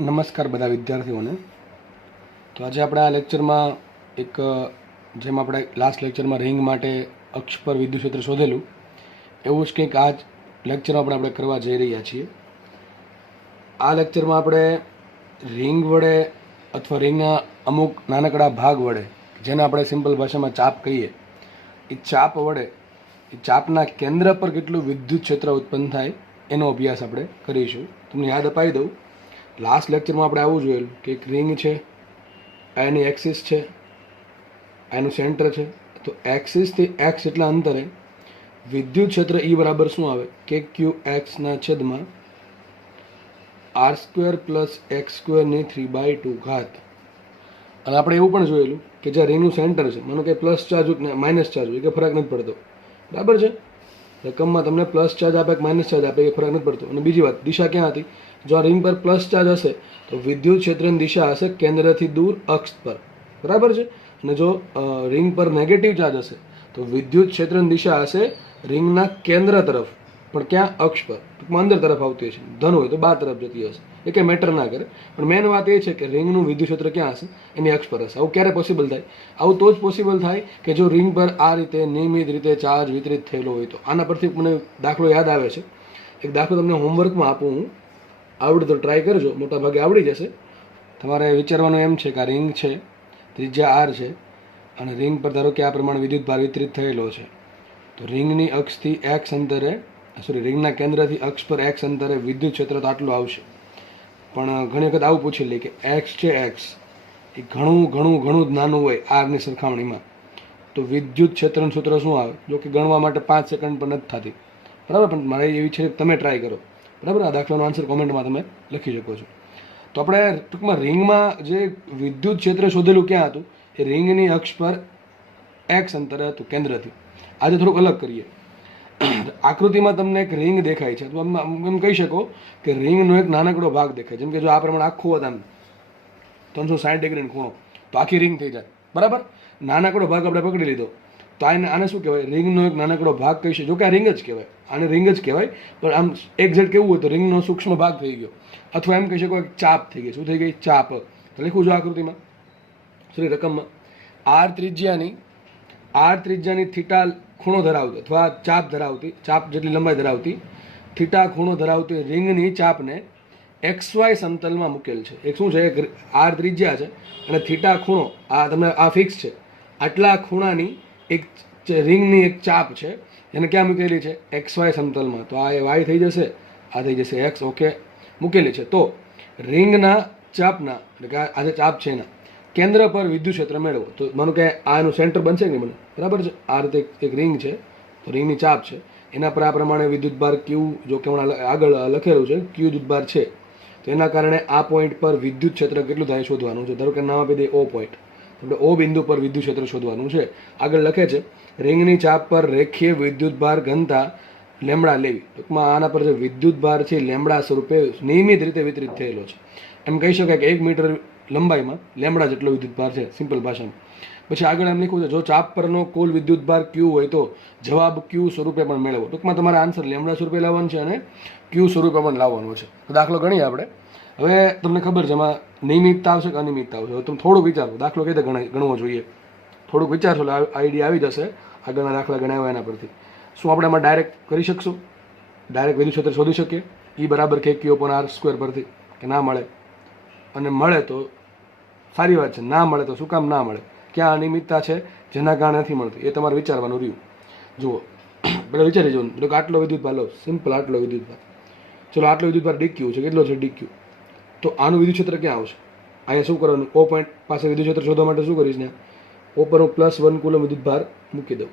નમસ્કાર બધા વિદ્યાર્થીઓને. તો આજે આપણે આ લેક્ચરમાં એક જેમ આપણે લાસ્ટ લેક્ચરમાં રિંગ માટે અક્ષ પર વિદ્યુત ક્ષેત્ર શોધેલું એવું જ કંઈક આ જ લેક્ચરમાં આપણે કરવા જઈ રહ્યા છીએ. આ લેક્ચરમાં આપણે રિંગ વડે અથવા રિંગના અમુક નાનકડા ભાગ વડે, જેને આપણે સિમ્પલ ભાષામાં ચાપ કહીએ, એ ચાપ વડે એ ચાપના કેન્દ્ર પર કેટલું વિદ્યુત ક્ષેત્ર ઉત્પન્ન થાય એનો અભ્યાસ આપણે કરીશું. તમને યાદ અપાવી દઉં, લાસ્ટ લેક્ચરમાં આપણે આવું જોયેલું કે એક રિંગ છે, એની એક્સિસ છે, એનું સેન્ટર છે. તો એક્સિસથી એક્સ એટલા અંતરે વિદ્યુત ક્ષેત્ર ઈ બરાબર શું આવે કે ક્યુ એક્સના છેદમાં આર સ્ક્વેર પ્લસ એક્સ સ્ક્વેરની 3/2 અને આપણે એવું પણ જોયેલું કે જ્યાં રિંગનું સેન્ટર છે, માનો કે પ્લસ ચાર્જ હોય ને માઇનસ ચાર્જ હોય કે ફરક નથી પડતો, બરાબર છે. રકમમાં તમને પ્લસ ચાર્જ આપે કે માઇનસ ચાર્જ આપે એ ફરક નથી પડતો. અને બીજી વાત, દિશા ક્યાં હતી? જો આ રિંગ પર પ્લસ ચાર્જ હશે તો વિદ્યુત ક્ષેત્રની દિશા હશે કેન્દ્રથી દૂર અક્ષ પર, બરાબર છે. અને જો રિંગ પર નેગેટિવ ચાર્જ હશે તો વિદ્યુત ક્ષેત્રની દિશા હશે રિંગના કેન્દ્ર તરફ, પણ ક્યાં? અક્ષ પર, ટૂંકમાં અંદર તરફ આવતી હશે. ધન હોય તો બહાર તરફ જતી હશે, એ કંઈ મેટર ના કરે. પણ મેન વાત એ છે કે રિંગનું વિદ્યુત ક્ષેત્ર ક્યાં હશે? એની અક્ષ પર હશે. આવું ક્યારે પોસિબલ થાય? આવું તો જ પોસિબલ થાય કે જો રિંગ પર આ રીતે નિયમિત રીતે ચાર્જ વિતરિત થયેલો હોય તો. આના પરથી મને દાખલો યાદ આવે છે. એક દાખલો તમને હોમવર્કમાં આપું હું, આવડે તો ટ્રાય કરજો, મોટા ભાગે આવડી જશે. તમારે વિચારવાનું એમ છે કે આ રિંગ છે, ત્રિજ્યા આર છે, અને રિંગ પર ધારો કે આ પ્રમાણે વિદ્યુત ભાર વિતરિત થયેલો છે. તો રિંગની અક્ષથી એક્સ અંતરે, રિંગના કેન્દ્રથી અક્ષ પર એક્સ અંતરે વિદ્યુત ક્ષેત્ર તો આટલું આવશે. પણ ઘણી વખત આવું પૂછી લે કે એક્સ છે, એક્સ એ ઘણું ઘણું ઘણું જ નાનું હોય આરની સરખામણીમાં, તો વિદ્યુત ક્ષેત્રનું સૂત્ર શું આવે? જો કે ગણવા માટે 5 સેકન્ડ પણ નથી થતી, બરાબર. પણ મારે એવી છે તમે ટ્રાય કરો, બરાબર. આ દાખલાનો આન્સર કોમેન્ટમાં તમે લખી શકો છો. તો આપણે ટૂંકમાં રિંગમાં જે વિદ્યુત ક્ષેત્ર શોધેલું ક્યાં હતું? એ રિંગની અક્ષ પર એક્સ અંતરે હતું કેન્દ્રથી. આજે થોડુંક અલગ કરીએ. આકૃતિમાં તમને એક રિંગ દેખાય છે, તો એમ કહી શકો કે રિંગનો એક નાનકડો ભાગ દેખાય. જેમ કે જો આ પ્રમાણે આખું હોત આમ 360 ડિગ્રીનો ખૂણો, તો આખી રિંગ થઈ જાય, બરાબર. નાનકડો ભાગ આપણે પકડી લીધો, તો આને શું કહેવાય? રિંગનો એક નાનકડો ભાગ કહી છે. જો કે આ રિંગ જ કહેવાય, આને રિંગ જ કહેવાય. પણ આમ એક્ઝેક્ટ કેવું હોય તો રિંગનો સૂક્ષ્મ ભાગ થઈ ગયો, અથવા એમ કહી શકો કે ચાપ થઈ ગઈ. શું થઈ ગઈ? ચાપ. તો લખું છું આકૃતિમાં, રકમમાં આર ત્રિજ્યાની થીટા ખૂણો ધરાવતી અથવા ચાપ ધરાવતી, ચાપ જેટલી લંબાઈ ધરાવતી, થીટા ખૂણો ધરાવતી રિંગની ચાપને એક્સ વાય સમતલમાં મૂકેલ છે. એક શું છે? આર ત્રિજ્યા છે અને થીટા ખૂણો, આ તમને આ ફિક્સ છે. આટલા ખૂણાની એક રિંગની એક ચાપ છે, એને ક્યાં મૂકેલી છે? એક્સ વાય સમતલમાં. તો આ એ વાય થઈ જશે, આ થઈ જશે એક્સ. ઓકે, મૂકેલી છે. તો રિંગના ચાપના, એટલે કે આ જે ચાપ છે એના કેન્દ્ર પર વિદ્યુત ક્ષેત્ર મેળવો. તો માનો કે આનું સેન્ટર બનશે કે નહીં બને? બરાબર છે. આ રીતે એક રિંગ છે, તો રિંગની ચાપ છે, એના પર આ પ્રમાણે વિદ્યુત ભાર ક્યુ, જો કે હમણાં આગળ લખેલું છે ક્યુ વિદ્યુત ભાર છે, તો એના કારણે આ પોઈન્ટ પર વિદ્યુત ક્ષેત્ર કેટલું થાય શોધવાનું છે. ધારો કે નામ આપી દે ઓ પોઈન્ટ, આપણે ઓ બિંદુ પર વિદ્યુત ક્ષેત્ર શોધવાનું છે. આગળ લખે છે રિંગની ચાપ પર રેખીય વિદ્યુત ભાર ઘનતા લેમડા લેવી. ટૂંકમાં આના પર જે વિદ્યુત ભાર છે લેમડા સ્વરૂપે નિયમિત રીતે વિતરિત થયેલો છે. એમ કહી શકાય કે 1 મીટર લંબાઈમાં લેમડા જેટલો વિદ્યુત ભાર છે, સિમ્પલ ભાષામાં. પછી આગળ એમ લખ્યું છે જો ચાપ પરનો કુલ વિદ્યુત ભાર ક્યુ હોય તો જવાબ ક્યુ સ્વરૂપે પણ મેળવો. ટૂંકમાં તમારે આન્સર લેમડા સ્વરૂપે લાવવાનું છે અને ક્યુ સ્વરૂપે પણ લાવવાનું છે. તો દાખલો ગણીએ આપણે. હવે તમને ખબર છે એમાં નિયમિતતા આવશે કે અનિયમિતતા આવશે. હવે તમે થોડુંક વિચારો, દાખલો કઈ રીતે ગણવો જોઈએ, થોડુંક વિચારશો એટલે આઈડિયા આવી જશે આગળના દાખલા ગણાવ્યા એના પરથી. શું આપણે એમાં ડાયરેક્ટ કરી શકશું? ડાયરેક્ટ વિદ્યુત ક્ષેત્ર શોધી શકીએ ઈ બરાબર કે ક્યુ અપોન આર સ્ક્વેર પરથી? કે ના મળે? અને મળે તો સારી વાત છે, ના મળે તો શું કામ ના મળે? ક્યાં અનિયમિતતા છે જેના કારણે નથી મળતું એ તમારે વિચારવાનું રહ્યું. જુઓ, પેલા વિચારી જવું, એટલે આટલો વિદ્યુત ભાર લો, સિમ્પલ આટલો વિદ્યુત ભાર. ચલો આટલો વિદ્યુત ભાર ડીક્યુ છે, કેટલો છે ડીક્યુ? તો આનું વિદ્યુત ક્ષેત્ર ક્યાં આવશે? અહીંયા શું કરવાનું? ઓ પોઈન્ટ પાસે વિદ્યુત ક્ષેત્ર શોધવા માટે શું કરીશ ને, ઓ પર હું +1 કુલમ વિદ્યુત ભાર મૂકી દઉં,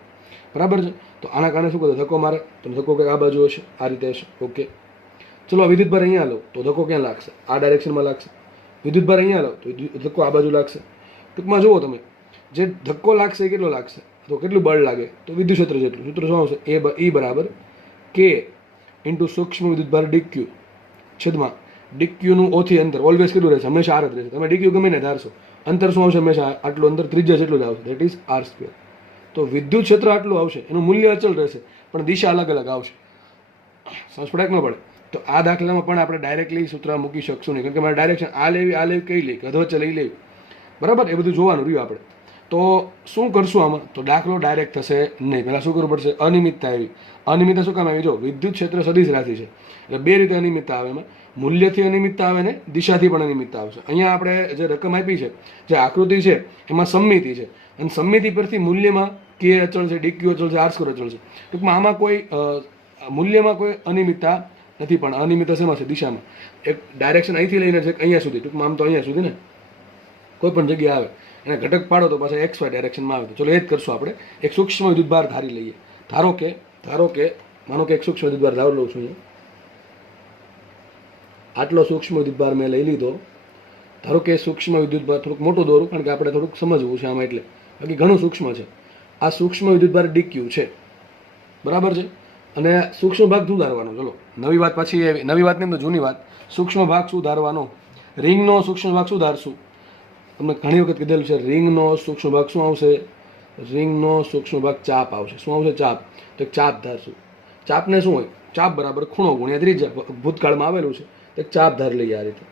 બરાબર છે. તો આના કારણે શું કરું? ધક્કો મારે તો ધક્કો કંઈક આ બાજુ હશે, આ રીતે હશે. ઓકે, ચલો આ વિદ્યુત ભાર અહીંયા લો તો ધક્કો ક્યાં લાગશે? આ ડાયરેક્શનમાં લાગશે. વિદ્યુત ભાર અહીંયા લો તો ધક્કો આ બાજુ લાગશે. ટૂંકમાં જુઓ તમે, જે ધક્કો લાગશે એ કેટલો લાગશે? તો કેટલું બળ લાગે? તો વિદ્યુત ક્ષેત્ર જેટલું. સૂત્ર શું આવશે? ઈ બરાબર કે ઇન્ટુ સૂક્ષ્મ વિદ્યુત ભાર ડીક્યુ છેદમાં ડીક્યુનું ઓથી અંતર ઓલવેઝ કેટલું રહેશે? હંમેશા આર જ રહેશે. તમે ડીક્યુ ગમે ને ધારશો, અંતર શું આવશે? હંમેશા આટલું અંતર ત્રિજ્યા જેટલું જ આવશે, દેટ ઇઝ આર સ્ક્વેર. તો વિદ્યુત ક્ષેત્ર આટલું આવશે, એનું મૂલ્ય અચલ રહેશે પણ દિશા અલગ અલગ આવશે. સમજ પડે કે ન પડે? તો આ દાખલામાં પણ આપણે ડાયરેક્ટલી સૂત્ર મૂકી શકશું નહીં, કારણ કે મારે ડાયરેક્શન આ લેવી કઈ લેવી, અધવચ્ચે લઈ લેવી, બરાબર, એ બધું જોવાનું રહ્યું આપણે. તો શું કરશું આમાં? તો દાખલો ડાયરેક્ટ થશે નહીં. પહેલાં શું કરવું પડશે? અનિયમિતતા આવી. અનિયમિતતા શું કામ આવી? જો વિદ્યુત ક્ષેત્ર સદિશ રાશિ છે એટલે બે રીતે અનિયમિતતા આવે. એમાં મૂલ્યથી અનિયમિતતા આવે ને દિશાથી પણ અનિયમિતતા આવશે. અહીંયા આપણે જે રકમ આપી છે, જે આકૃતિ છે, એમાં સમમિતિ છે, અને સમમિતિ પરથી મૂલ્યમાં કે અચળ છે, ડીક્યુ અચળ છે, આર સ્ક્વેર અચળ છે. ટૂંકમાં આમાં કોઈ મૂલ્યમાં કોઈ અનિયમિતતા નથી, પણ અનિયમિતતા શેમાં છે? દિશામાં. એક ડાયરેક્શન અહીંથી લઈને છે અહીંયા સુધી, ટૂંકમાં આમ તો અહીંયા સુધી ને કોઈ પણ જગ્યાએ આવે એને ઘટક પાડો તો પાછા XY ડાયરેક્શનમાં આવે. ચલો એ જ કરશું આપણે. એક સૂક્ષ્મ વિદ્યુતભાર ધારી લઈએ. ધારો કે માનો કે એક સૂક્ષ્મ વિદ્યુતભાર ધાર લઉં છું અહીંયા. આટલો સૂક્ષ્મ વિદ્યુતભાર મેં લઈ લીધો. ધારો કે સૂક્ષ્મ વિદ્યુતભાર થોડુંક મોટું દોરું, કારણ કે આપણે થોડુંક સમજવું છે આમાં, એટલે બાકી ઘણું સૂક્ષ્મ છે. આ સૂક્ષ્મ વિદ્યુતભાર DQ છે, બરાબર છે. અને સૂક્ષ્મ ભાગ શું ધારવાનો? ચલો નવી વાત પાછી આવી, નવી વાત નહીં તો જૂની વાત. સૂક્ષ્મ ભાગ શું ધારવાનો? રિંગનો સૂક્ષ્મ ભાગ શું ધારશું? તમને ઘણી વખત કીધેલું છે, રિંગનો સૂક્ષ્મ ભાગ શું આવશે? રિંગનો સૂક્ષ્મ ભાગ ચાપ આવશે. શું આવશે? ચાપ. તો એક ચાપ ધારશું. ચાપને શું હોય? ચાપ બરાબર ખૂણો ગુણ્યા ત્રિજ્યા. ભૂતકાળમાં આવેલું છે. તો એક ચાપ ધાર લઈએ આ રીતે.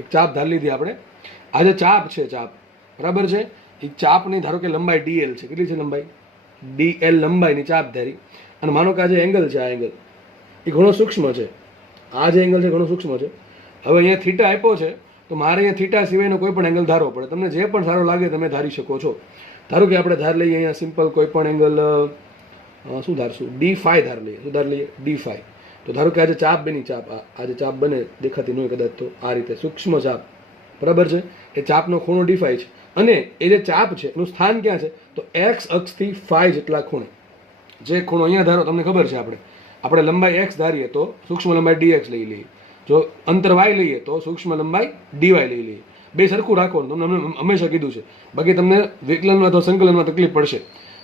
એક ચાપ ધાર લીધી આપણે. આ જે ચાપ છે, ચાપ બરાબર છે, એ ચાપની ધારો કે લંબાઈ DL છે. કેટલી છે લંબાઈ? DL લંબાઈની ચાપ ધારી. અને માનો કે આ જે એંગલ છે, આ એંગલ એ ઘણો સૂક્ષ્મ છે. આ જે એંગલ છે ઘણો સૂક્ષ્મ છે. હવે અહીંયા થીટા આપ્યો છે, તો મારે અહીંયા થીટા સિવાયનો કોઈ પણ એંગલ ધારવો પડે. તમને જે પણ સારો લાગે તમે ધારી શકો છો. ધારો કે આપણે ધાર લઈએ અહીંયા સિમ્પલ કોઈ પણ એંગલ શું ધારશું? D5 ધાર લઈએ. શું ધાર લઈએ? D5. તો ધારો કે આજે ચાપ બની, ચાપ આ જે ચાપ બને દેખાતી ન હોય કદાચ, તો આ રીતે સૂક્ષ્મ ચાપ, બરાબર છે. એ ચાપનો ખૂણો D5 છે, અને એ જે ચાપ છે એનું સ્થાન ક્યાં છે? તો X અક્ષથી phi જેટલા ખૂણે. જે ખૂણો અહીંયા ધારો, તમને ખબર છે, આપણે લંબાઈ X ધારીએ તો સૂક્ષ્મ લંબાઈ DX લઈ લઈએ. જો અંતર Y લઈએ તો સૂક્ષ્મ લંબાઈ DY લઈ લઈએ. બે સરખું રાખવાનું, તમને હંમેશા કીધું છે. બાકી તમને વિકલનમાં અથવા સંકલનમાં તકલીફ પડશે.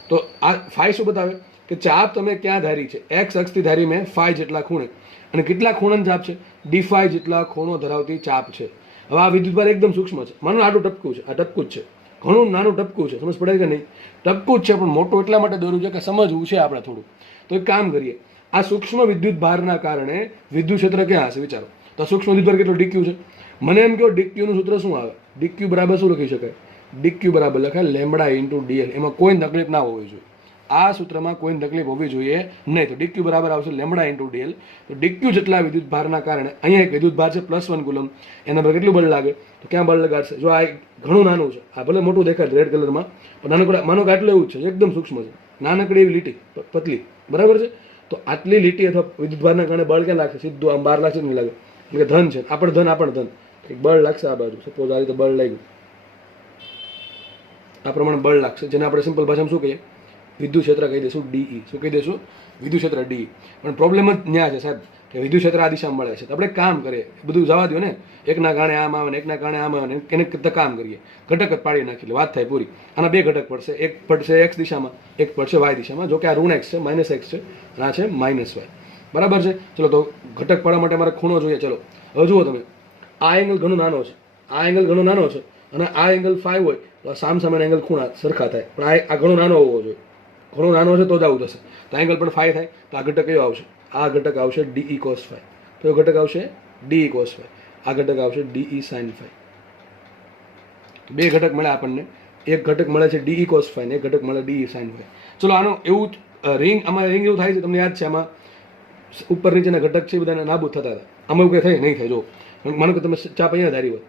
તો આ phi શું બતાવે? કે ચાપ તમે ક્યાં ધારી છે? X અક્ષથી ધારી મેં phi જેટલા ખૂણે. અને કેટલા ખૂણાની ચાપ છે? D5 જેટલા ખૂણો ધરાવતી ચાપ છે. હવે આ વિદ્યુતભાર એકદમ સૂક્ષ્મ છે. માનો આટલું ટપકું છે, આ ટપકું જ છે, ઘણું નાનું ટપકું છે. સમજ પડે કે નહીં? ટપકું જ છે, પણ મોટું એટલા માટે દોર્યું છે કે સમજવું છે આપણે થોડું. તો એક કામ કરીએ, આ સૂક્ષ્મ વિદ્યુત ભારના કારણે વિદ્યુત ક્ષેત્ર ક્યાં હશે? વિચારો. તો સૂક્ષ્મ વિદ્યુત ભાર કેટલો? DQ છે. મને એમ કહો DQ નું સૂત્ર શું આવે? DQ બરાબર શું લખી શકાય? DQ બરાબર લખાય લેમ્બડા ઇન્ટુ DL. એમાં કોઈ તકલીફ ના હોવી જોઈએ. આ સૂત્રમાં કોઈ તકલીફ હોવી જોઈએ નહીં. તો DQ બરાબર આવશે લેમ્બડા ઇન્ટુ DL. તો DQ જેટલા વિદ્યુત ભારના કારણે અહીંયા એક વિદ્યુત ભાર છે +1 કુલમ. એના પર કેટલું બળ લાગે? તો ક્યાં બળ લગાડશે? જો આ ઘણું નાનું છે, આ ભલે મોટું દેખાય રેડ કલરમાં, પણ નાનકડા, માનો કે આટલું એવું જ છે, એકદમ સૂક્ષ્મ છે, નાનકડી એવી લીટી, પતલી, બરાબર છે. તો આટલી લીટી અથવા વિદ્યુત ભારના કારણે બળ ક્યાં લાગશે? સીધું આમ બહાર લાગશે નહીં લાગે? એટલે કે ધન છે, આપણે ધન એક બળ લાગશે આ બાજુ. સપોઝ આ રીતે બળ લાગ્યું, આ પ્રમાણે બળ લાગશે, જેને આપણે સિમ્પલ ભાષામાં શું કહીએ? વિદ્યુત ક્ષેત્ર કહી દઈશું DE. શું કહી દઈશું? વિદ્યુત ક્ષેત્ર DE. પણ પ્રોબ્લેમ જ ત્યાં છે સાહેબ, કે વિદ્યુત ક્ષેત્ર આ દિશામાં મળે છે. તો આપણે કામ કરીએ, બધું જવા દો ને, એકના કારણે આમ આવે ને એકના કારણે આમ આવે ને, એને કરતાં કામ કરીએ, ઘટક જ પાડી નાખી એટલે વાત થાય પૂરી. આના બે ઘટક પડશે, એક પડશે X દિશામાં, એક પડશે Y દિશામાં. જો કે આ ઋણ X છે, -X છે, અને આ છે -Y, બરાબર છે. ચલો, તો ઘટક પાડવા માટે મારે ખૂણો જોઈએ. ચલો હવે જુઓ તમે, આ એંગલ ઘણો નાનો છે, આ એંગલ ઘણો નાનો છે, અને આ એંગલ phi હોય તો સામસામેના એંગલ ખૂણા સરખા થાય. પણ આ ઘણો નાનો હોવો જોઈએ. ઘણો નાનો છે તો જ આવું થશે. તો એંગલ પણ phi થાય. તો આ ઘટક કયો આવશે? આ ઘટક આવશે DE cos phi. કયો ઘટક આવશે? DE cos phi. આ ઘટક આવશે DE sin phi. બે ઘટક મળે આપણને. એક ઘટક મળે છે DE cos phi ને એક ઘટક મળે DE sin phi. ચલો, આનો એવું રિંગ, આમાં રિંગ એવું થાય છે, તમને યાદ છે, આમાં ઉપર નીચેના ઘટક છે બધાને નાબૂદ થતા હતા. આમાં એવું કંઈ થાય નહીં થાય. જો માનો કે તમે ચાપ અહીંયા ધારી હોત,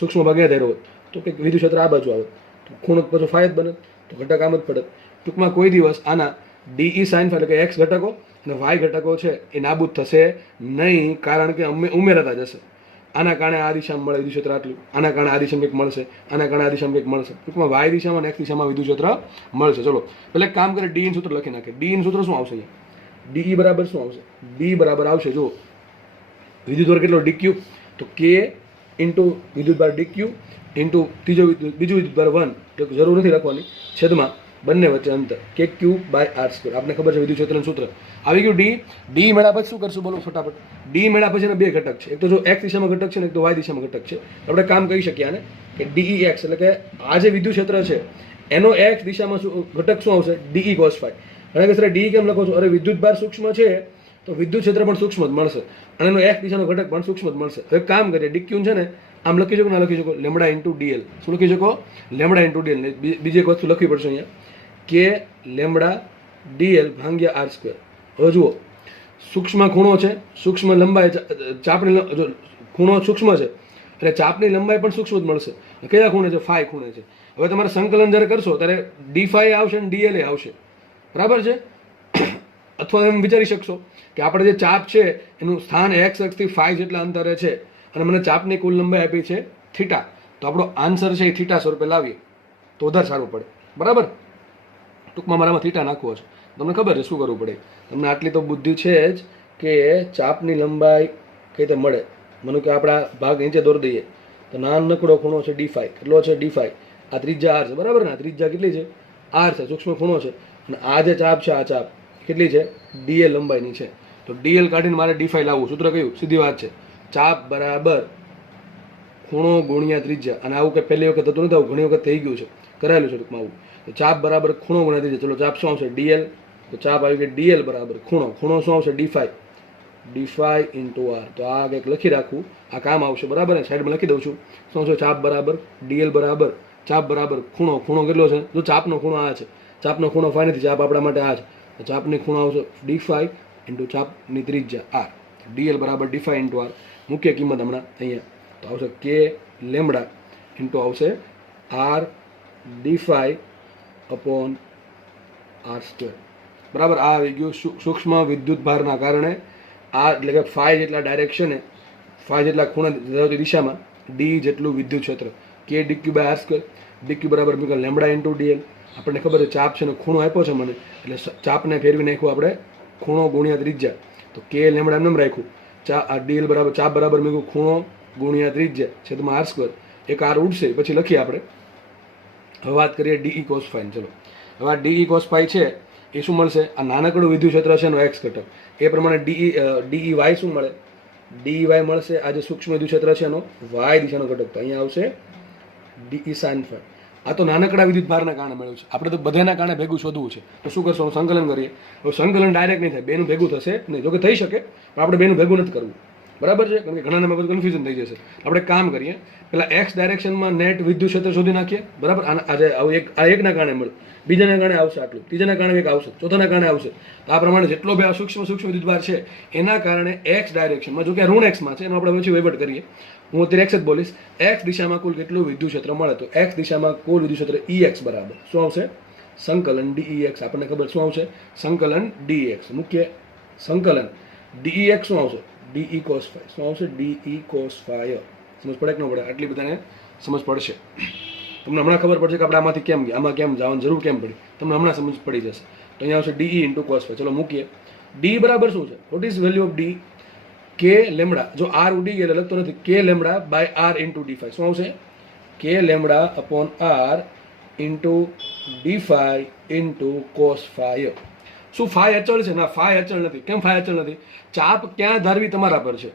સૂક્ષ્મ ભાગ અહીંયા ધાર્યો હોત, તો કંઈક વિદ્યુત ક્ષેત્ર આ બાજુ આવે, તો ખૂણો પછી phi જ બને, તો ઘટક આમ જ પડે. ટૂંકમાં કોઈ દિવસ આના DE sin phi એટલે કે X ઘટકો અને Y ઘટકો છે એ નાબૂદ થશે નહીં, કારણ કે અમે ઉમેરાતા જશે. આના કારણે આ દિશામાં મળે વિદ્યુત ક્ષેત્ર આટલું, આના કારણે આ દિશામાં કંઈક મળશે, આના કારણે આ દિશામાં કંઈક મળશે. ટૂંકમાં Y દિશામાં અને X દિશામાં વિદ્યુત ક્ષેત્ર મળશે. ચલો પહેલાં એક કામ કરે, DE નું સૂત્ર લખી નાખે. DE નું સૂત્ર શું આવશે? DE બરાબર શું આવશે? D બરાબર આવશે, જો વિદ્યુત ભાર કેટલો? DQ. તો K ઇન્ટુ વિદ્યુત ભાર DQ ઇન્ટુ બીજું વિદ્યુત ભાર 1, તો જરૂર નથી લખવાની, છેદમાં બંને વચ્ચે અંતર KQ/R². આપણે ખબર છે વિદ્યુત ક્ષેત્રનું સૂત્ર આવી ગયું. D મેળા પછી શું કરશું? બોલો ફટાફટ. D મેળા પછી બે ઘટક છે, એક તો જો X દિશામાં ઘટક છે ને એક તો Y દિશામાં ઘટક છે. આપણે કામ કહી શકીએ આને કે DEX, એટલે કે આ જે વિદ્યુત ક્ષેત્ર છે એનો X દિશામાં ઘટક શું આવશે? DE cos phi. અને કે સર DE કેમ લખો છો? અરે વિદ્યુત ભાર સૂક્ષ્મ છે તો વિદ્યુત ક્ષેત્ર પણ સૂક્ષ્મ જ મળશે અને એનો એક દિશાનો ઘટક પણ સૂક્ષ્મ જ મળશે. હવે કામ કરીએ, ડીક્યુ છે ને આમ લખી શકો ના લખી શકો, લેમડા ઇન્ટુ ડીએલ. શું લખી શકો? Lambda into DL. બીજી એક વસ્તુ લખવી પડશે અહીંયા, કે લેમડા ડીએલ ભાગ્યા આર સ્ક્વેર. હવે જુઓ, સૂક્ષ્મ ખૂણો છે, સૂક્ષ્મ લંબાઈ, ચાપની જો ખૂણો સૂક્ષ્મ છે એટલે ચાપની લંબાઈ પણ સૂક્ષ્મ જ મળશે. કયા ખૂણે છે? ફાઈ ખૂણે છે. હવે તમારે સંકલન જ્યારે કરશો ત્યારે ડી ફાઈ આવશે અને ડીએલ એ આવશે, બરાબર છે? અથવા એમ વિચારી શકશો કે આપણે જે ચાપ છે એનું સ્થાન એક્સ અક્ષથી ફાઈ જેટલા અંતરે છે અને મને ચાપની કુલ લંબાઈ આપી છે થીટા, તો આપણો આન્સર છે એ થીટા સ્વરૂપે લાવીએ તો વધારે સારું પડે, બરાબર? ટૂંકમાં મારામાં થીટા નાખવો છે, તમને ખબર છે શું કરવું પડે. તમને આટલી તો બુદ્ધિ છે જ કે ચાપની લંબાઈ કઈ રીતે મળે. મને કે આપણા ભાગ નીચે દોરી દઈએ તો નાનકડો ખૂણો છે ડી ફાઈ. કેટલો છે? D phi. આ ત્રિજ્યા આર છે, બરાબર ને? આ ત્રિજ્યા કેટલી છે? આર છે, સૂક્ષ્મ ખૂણો છે. અને આ જે ચાપ છે, આ ચાપ કેટલી છે? ડીએલ લંબાઈની છે. તો ડીએલ કાઢીને મારે ડી ફાઈ લાવવું. સૂત્ર કયું? સીધી વાત છે, ચાપ બરાબર ખૂણો ગુણ્યા ત્રિજ્યા. અને આવું કે પહેલી વખત થતું નથી, આવું ઘણી વખત થઈ ગયું છે, કરાયેલું છે ટૂંકમાં આવું. તો ચાપ બરાબર ખૂણો ગુણ્યા ત્રિજ્યા. ચલો ચાપ શું આવશે? ડીએલ. તો ચાપ આવી ગઈ ડીએલ બરાબર ખૂણો. ખૂણો શું આવશે? D phi. D phi into R. તો આ કંઈક લખી રાખવું, આ કામ આવશે, બરાબર ને? સાઈડમાં લખી દઉં છું. શું આવશે? ચાપ બરાબર ડીએલ બરાબર ચાપ બરાબર ખૂણો. ખૂણો કેટલો છે? જો ચાપનો ખૂણો આ છે, ચાપનો ખૂણો ફાઈ નથી, ચાપ આપણા માટે આ છે, તો ચાપની ખૂણો આવશે ડી ફાઈ ઇન્ટુ ચાપની ત્રિજ્યા આર. ડીએલ બરાબર ડી ફાઈ ઇન્ટુ આર. મુખ્ય કિંમત હમણાં અહીંયા તો આવશે કે લેમડા ઇન્ટુ આવશે R D phi upon R square, બરાબર? આ આવી ગયું સૂક્ષ્મ વિદ્યુત ભારના કારણે આ, એટલે કે ફાઈ જેટલા ડાયરેક્શને, ફાઈ જેટલા ખૂણા ધરાવતી દિશામાં ડી જેટલું વિદ્યુત ક્ષેત્ર, કે DQ by R square. DQ બરાબર મૂક્યા લેમડા ઇન્ટુ ડીએલ. આપણને ખબર છે ચાપ છે ને ખૂણો આપ્યો છે મને, એટલે ચાપને ફેરવી નાખ્યું આપણે ખૂણો ગુણ્યા ત્રિજ્યા. તો કે લેમડા એમ રાખ્યું. આ ડીએલ બરાબર ચાપ બરાબર મૂક્યું ખૂણો ગુણ્યા ત્રિજ્યા છેદમાં આર સ્ક્વેર. એક આર ઉડશે પછી લખીએ આપણે. હવે વાત કરીએ ડીઈ કોસ ફાઈ. ચલો હવે આ ડીઈ કોસ ફાઈ છે એ શું મળશે? આ નાનકડું વિદ્યુત ક્ષેત્ર છે એનો એક્સ ઘટક. એ પ્રમાણે ડીઈ વાય શું મળે? ડીઈ વાય મળશે આ જે સૂક્ષ્મ વિદ્યુત ક્ષેત્ર છે એનો વાય દિશાનો ઘટક. તો અહીંયા આવશે ડીઈ સાઇન ફાઈ. આ તો નાનકડા વિદ્યુત ભારના કારણે મળ્યું છે. આપણે તો બધાના કારણે ભેગું શોધવું છે. તો શું કરશું? સંકલન કરીએ. હવે સંકલન ડાયરેક્ટ નહીં થાય, બેનું ભેગું થશે નહીં. જો કે થઈ શકે પણ આપણે બેનું ભેગું નથી કરવું, બરાબર છે? કારણ કે ઘણાને બધું કન્ફ્યુઝન થઈ જશે. આપણે કામ કરીએ, પેલા એક્સ ડાયરેક્શનમાં નેટ વિદ્યુત ક્ષેત્ર શોધી નાખીએ, બરાબર? આજે આ એકના કારણે મળે, બીજાના કારણે આવશે આટલું, ત્રીજાના કારણે એક આવશે, ચોથાના કારણે આવશે. તો આ પ્રમાણે જેટલો બે સૂક્ષ્મ વિદ્યુતભાર છે એના કારણે એક્સ ડાયરેક્શનમાં, જો કે ઋણ એક્સમાં છે એનો આપણે પછી વહીવટ કરીએ, હું અત્યારે એક્સ જ બોલીશ. એક્સ દિશામાં કુલ કેટલું વિદ્યુત ક્ષેત્ર મળે? તો એક્સ દિશામાં કુલ વિદ્યુત ક્ષેત્ર ઈ એક્સ બરાબર શું આવશે? સંકલન ડીઈ એક્સ. આપણને ખબર શું આવશે? સંકલન ડીઈ એક્સ. મુખ્ય સંકલન ડીઈ એક્સ શું આવશે? DE cos phi. શું આવશે? DE cos phi. સમજ પડે કે ન પડે? આટલી બધાને સમજ પડશે. તમને હમણાં ખબર પડશે કે આપણે આમાંથી કેમ ગયા, આમાં કેમ જવાની જરૂર કેમ પડી, તમને હમણાં સમજ પડી જશે. તો અહીંયા આવશે ડીઈ ઇન્ટુ કોસ ફાઈ. ચલો મૂકીએ. ડી બરાબર શું છે? What is value of D? K lambda. જો આર ઉડી ગયેલો લખતો નથી, K lambda by R into D phi. શું આવશે? કે lambda upon R into D phi into cos phi. શું ફાઈ અચળ છે? ના, ફાઈ અચળ નથી. કેમ ફાઈ અચળ નથી? ચાપ ક્યાં ધારવી તમારા પર છે.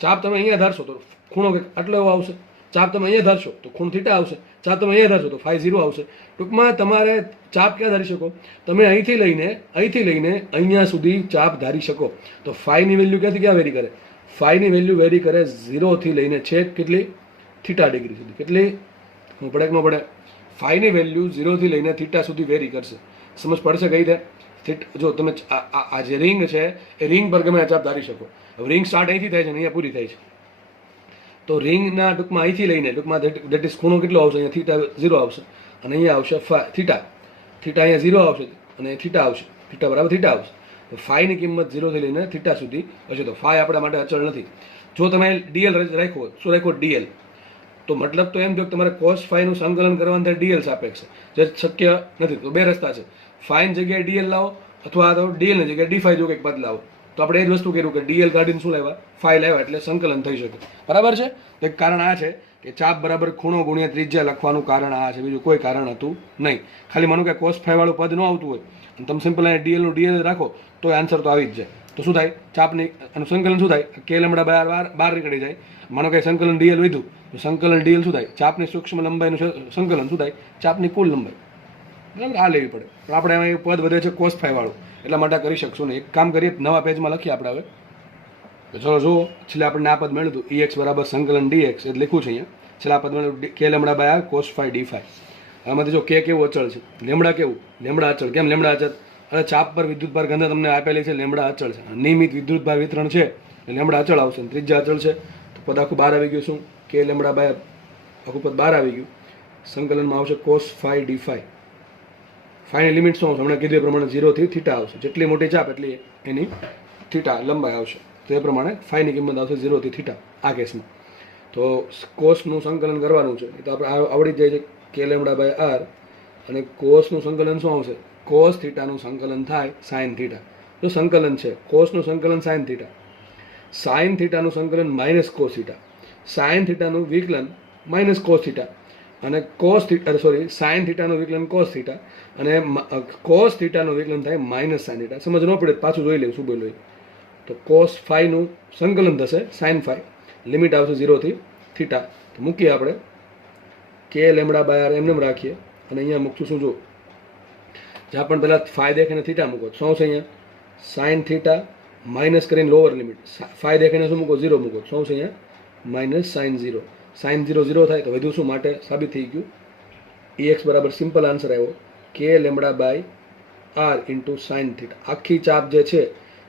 ચાપ તમે અહીંયા ધારશો તો ખૂણો આટલો એવો આવશે. ચાપ તમે અહીંયા ધારશો તો ખૂણ થીટા આવશે. ચાપ તમે અહીંયા ધારશો તો ફાઈ 0 આવશે. ટૂંકમાં તમારે ચાપ ક્યાં ધારી શકો? તમે અહીંથી લઈને અહીંયા સુધી ચાપ ધારી શકો. તો ફાઈની વેલ્યુ ક્યાંથી ક્યાં વેરી કરે? ફાઈની વેલ્યુ વેરી કરે 0 થી લઈને છેક કેટલી? થીટા ડિગ્રી સુધી. કેટલી? હું પડે કે ન પડે? ફાઈની વેલ્યુ 0 થી લઈને થીટા સુધી વેરી કરશે. સમજ પડશે કઈ રીતે? જો તમે આ જે રિંગ છે એ રિંગ પર ગમે ચાપ ધારી શકો. હવે રિંગ સ્ટાર્ટ અહીંથી થાય છે ને અહીંયા પૂરી થાય છે. તો રિંગના ટૂંકમાં અહીંથી લઈને ટૂંકમાં દેટ ઇઝ ખૂણો કેટલો આવશે? અહીંયા થીટા 0 આવશે અને અહીંયા આવશે થીટા. થીટા અહીંયા 0 આવશે અને થીટા આવશે. થીટા બરાબર થીટા આવશે. તો ફાઈની કિંમત 0 થી લઈને થીટા સુધી હશે. તો ફાઈ આપણા માટે અચળ નથી. જો તમે ડીએલ રાખ્યો, શું રાખ્યો? ડીએલ. તો મતલબ તો એમ જો તમારે કોસ ફાઈનું સંકલન કરવાનું થાય ડીએલ સાપેક્ષ, જે શક્ય નથી. તો બે રસ્તા છે, ફાઈન જગ્યાએ ડીએલ લાવો અથવા તો ડીએલની જગ્યાએ ડી ફાઈ જો કંઈક પદ લાવો. તો આપણે એ જ વસ્તુ કર્યું કે ડીએલ કાઢીને શું લાવ્યા? ફાઈ લાવ્યા, એટલે સંકલન થઈ શકે. બરાબર છે? એક કારણ આ છે કે ચાપ બરાબર ખૂણો ગુણ્યા ત્રિજ્યા લખવાનું કારણ આ છે, બીજું કોઈ કારણ હતું નહીં. ખાલી માનો કે કોસ ફાઈ વાળું પદ ન આવતું હોય અને તમે સિમ્પલ અહીંયા ડીએલનું ડીએલ રાખો તો આન્સર તો આવી જ જાય. તો શું થાય? ચાપની એનું સંકલન શું થાય? કે લેમડા બહાર નીકળી જાય. માનો કે સંકલન ડીએલ વધ્યું તો સંકલન ડીએલ શું થાય? ચાપની સૂક્ષ્મ લંબાઈનું સંકલન શું થાય? ચાપની કુલ લંબાઈ. બરાબર, આ લેવી પડે. પણ આપણે એમાં પદ વધે છે cos phi વાળું, એટલા માટે કરી શકશું નહીં. એક કામ કરીએ, નવા પેજમાં લખીએ આપણે હવે. તો ચલો જુઓ, છેલ્લે આપણને આ પદ મળ્યું હતું ex બરાબર સંકલન dx, એટલે લખ્યું છે અહીંયા. છેલ્લા પદ મળ્યું k lambda by r cos phi d phi. આમાંથી જો k કેવું અચળ છે, લેમડા કેવું, લેમડા અચળ. કેમ લેમડા અચળ? હવે ચાપ પર વિદ્યુતભાર ઘનતા તમને આપેલી છે, લેમડા અચળ છે. નિયમિત વિદ્યુતભાર વિતરણ છે એટલે લેમડા અચળ આવશે, ત્રિજ્યા અચળ છે. તો પદ આખું બહાર આવી ગયું. શું? k લેમડા બાય આખું પદ બહાર આવી ગયું. સંકલનમાં આવશે cos phi d phi. ફાઈની લિમિટ શું આવશે? હમણાં કીધું એ પ્રમાણે 0 થી થીટા આવશે. જેટલી મોટી ચાપ એટલી એની થીટા લંબાઈ આવશે. તો એ પ્રમાણે ફાઈની કિંમત આવશે 0 થી થીટા આ કેસમાં. તો કોસનું સંકલન કરવાનું છે, એ તો આપણે આવડી જ જાય છે, કે લેમડા બાય આર. અને કોસનું સંકલન શું આવશે? કોસ થીટાનું સંકલન થાય સાઇન થીટા. જો સંકલન છે, કોસનું સંકલન સાઇન થીટા, સાઇન થીટાનું સંકલન માઇનસ કોસ થીટા, સાઇન થીટાનું વિકલન માઇનસ કોસ થીટા, અને કોસ થીટા સોરી સાઇન થીટાનું વિકલન કોસ થીટા, અને કોસ થીટાનું વિકલન થાય માઇનસ સાઇન થીટા. સમજ ન પડે પાછું જોઈ લેવું શું બોલ્યું. તો કોસ ફાઈનું સંકલન થશે સાઇન ફાઈ, લિમિટ આવશે 0 થી થીટા. તો મૂકીએ આપણે કે લેમડા બાય આર એમને રાખીએ, અને અહીંયા મૂકશું શું? જો જ્યાં પણ પહેલાં ફાઈ દેખાઈને થીટા મૂકો, શું આવશે અહીંયા? સાઇન થીટા માઇનસ કરીને લોઅર લિમિટ, ફાઈ દેખાઈને શું મૂકો? 0 મૂકો, શું આવશે અહીંયા? Minus sign 0. સાઇન 0 0 થાય તો વધુ શું માટે સાબિત થઈ ગયું? ex બરાબર સિમ્પલ આન્સર આવ્યો K lambda by R into sine theta. આખી ચાપ જે છે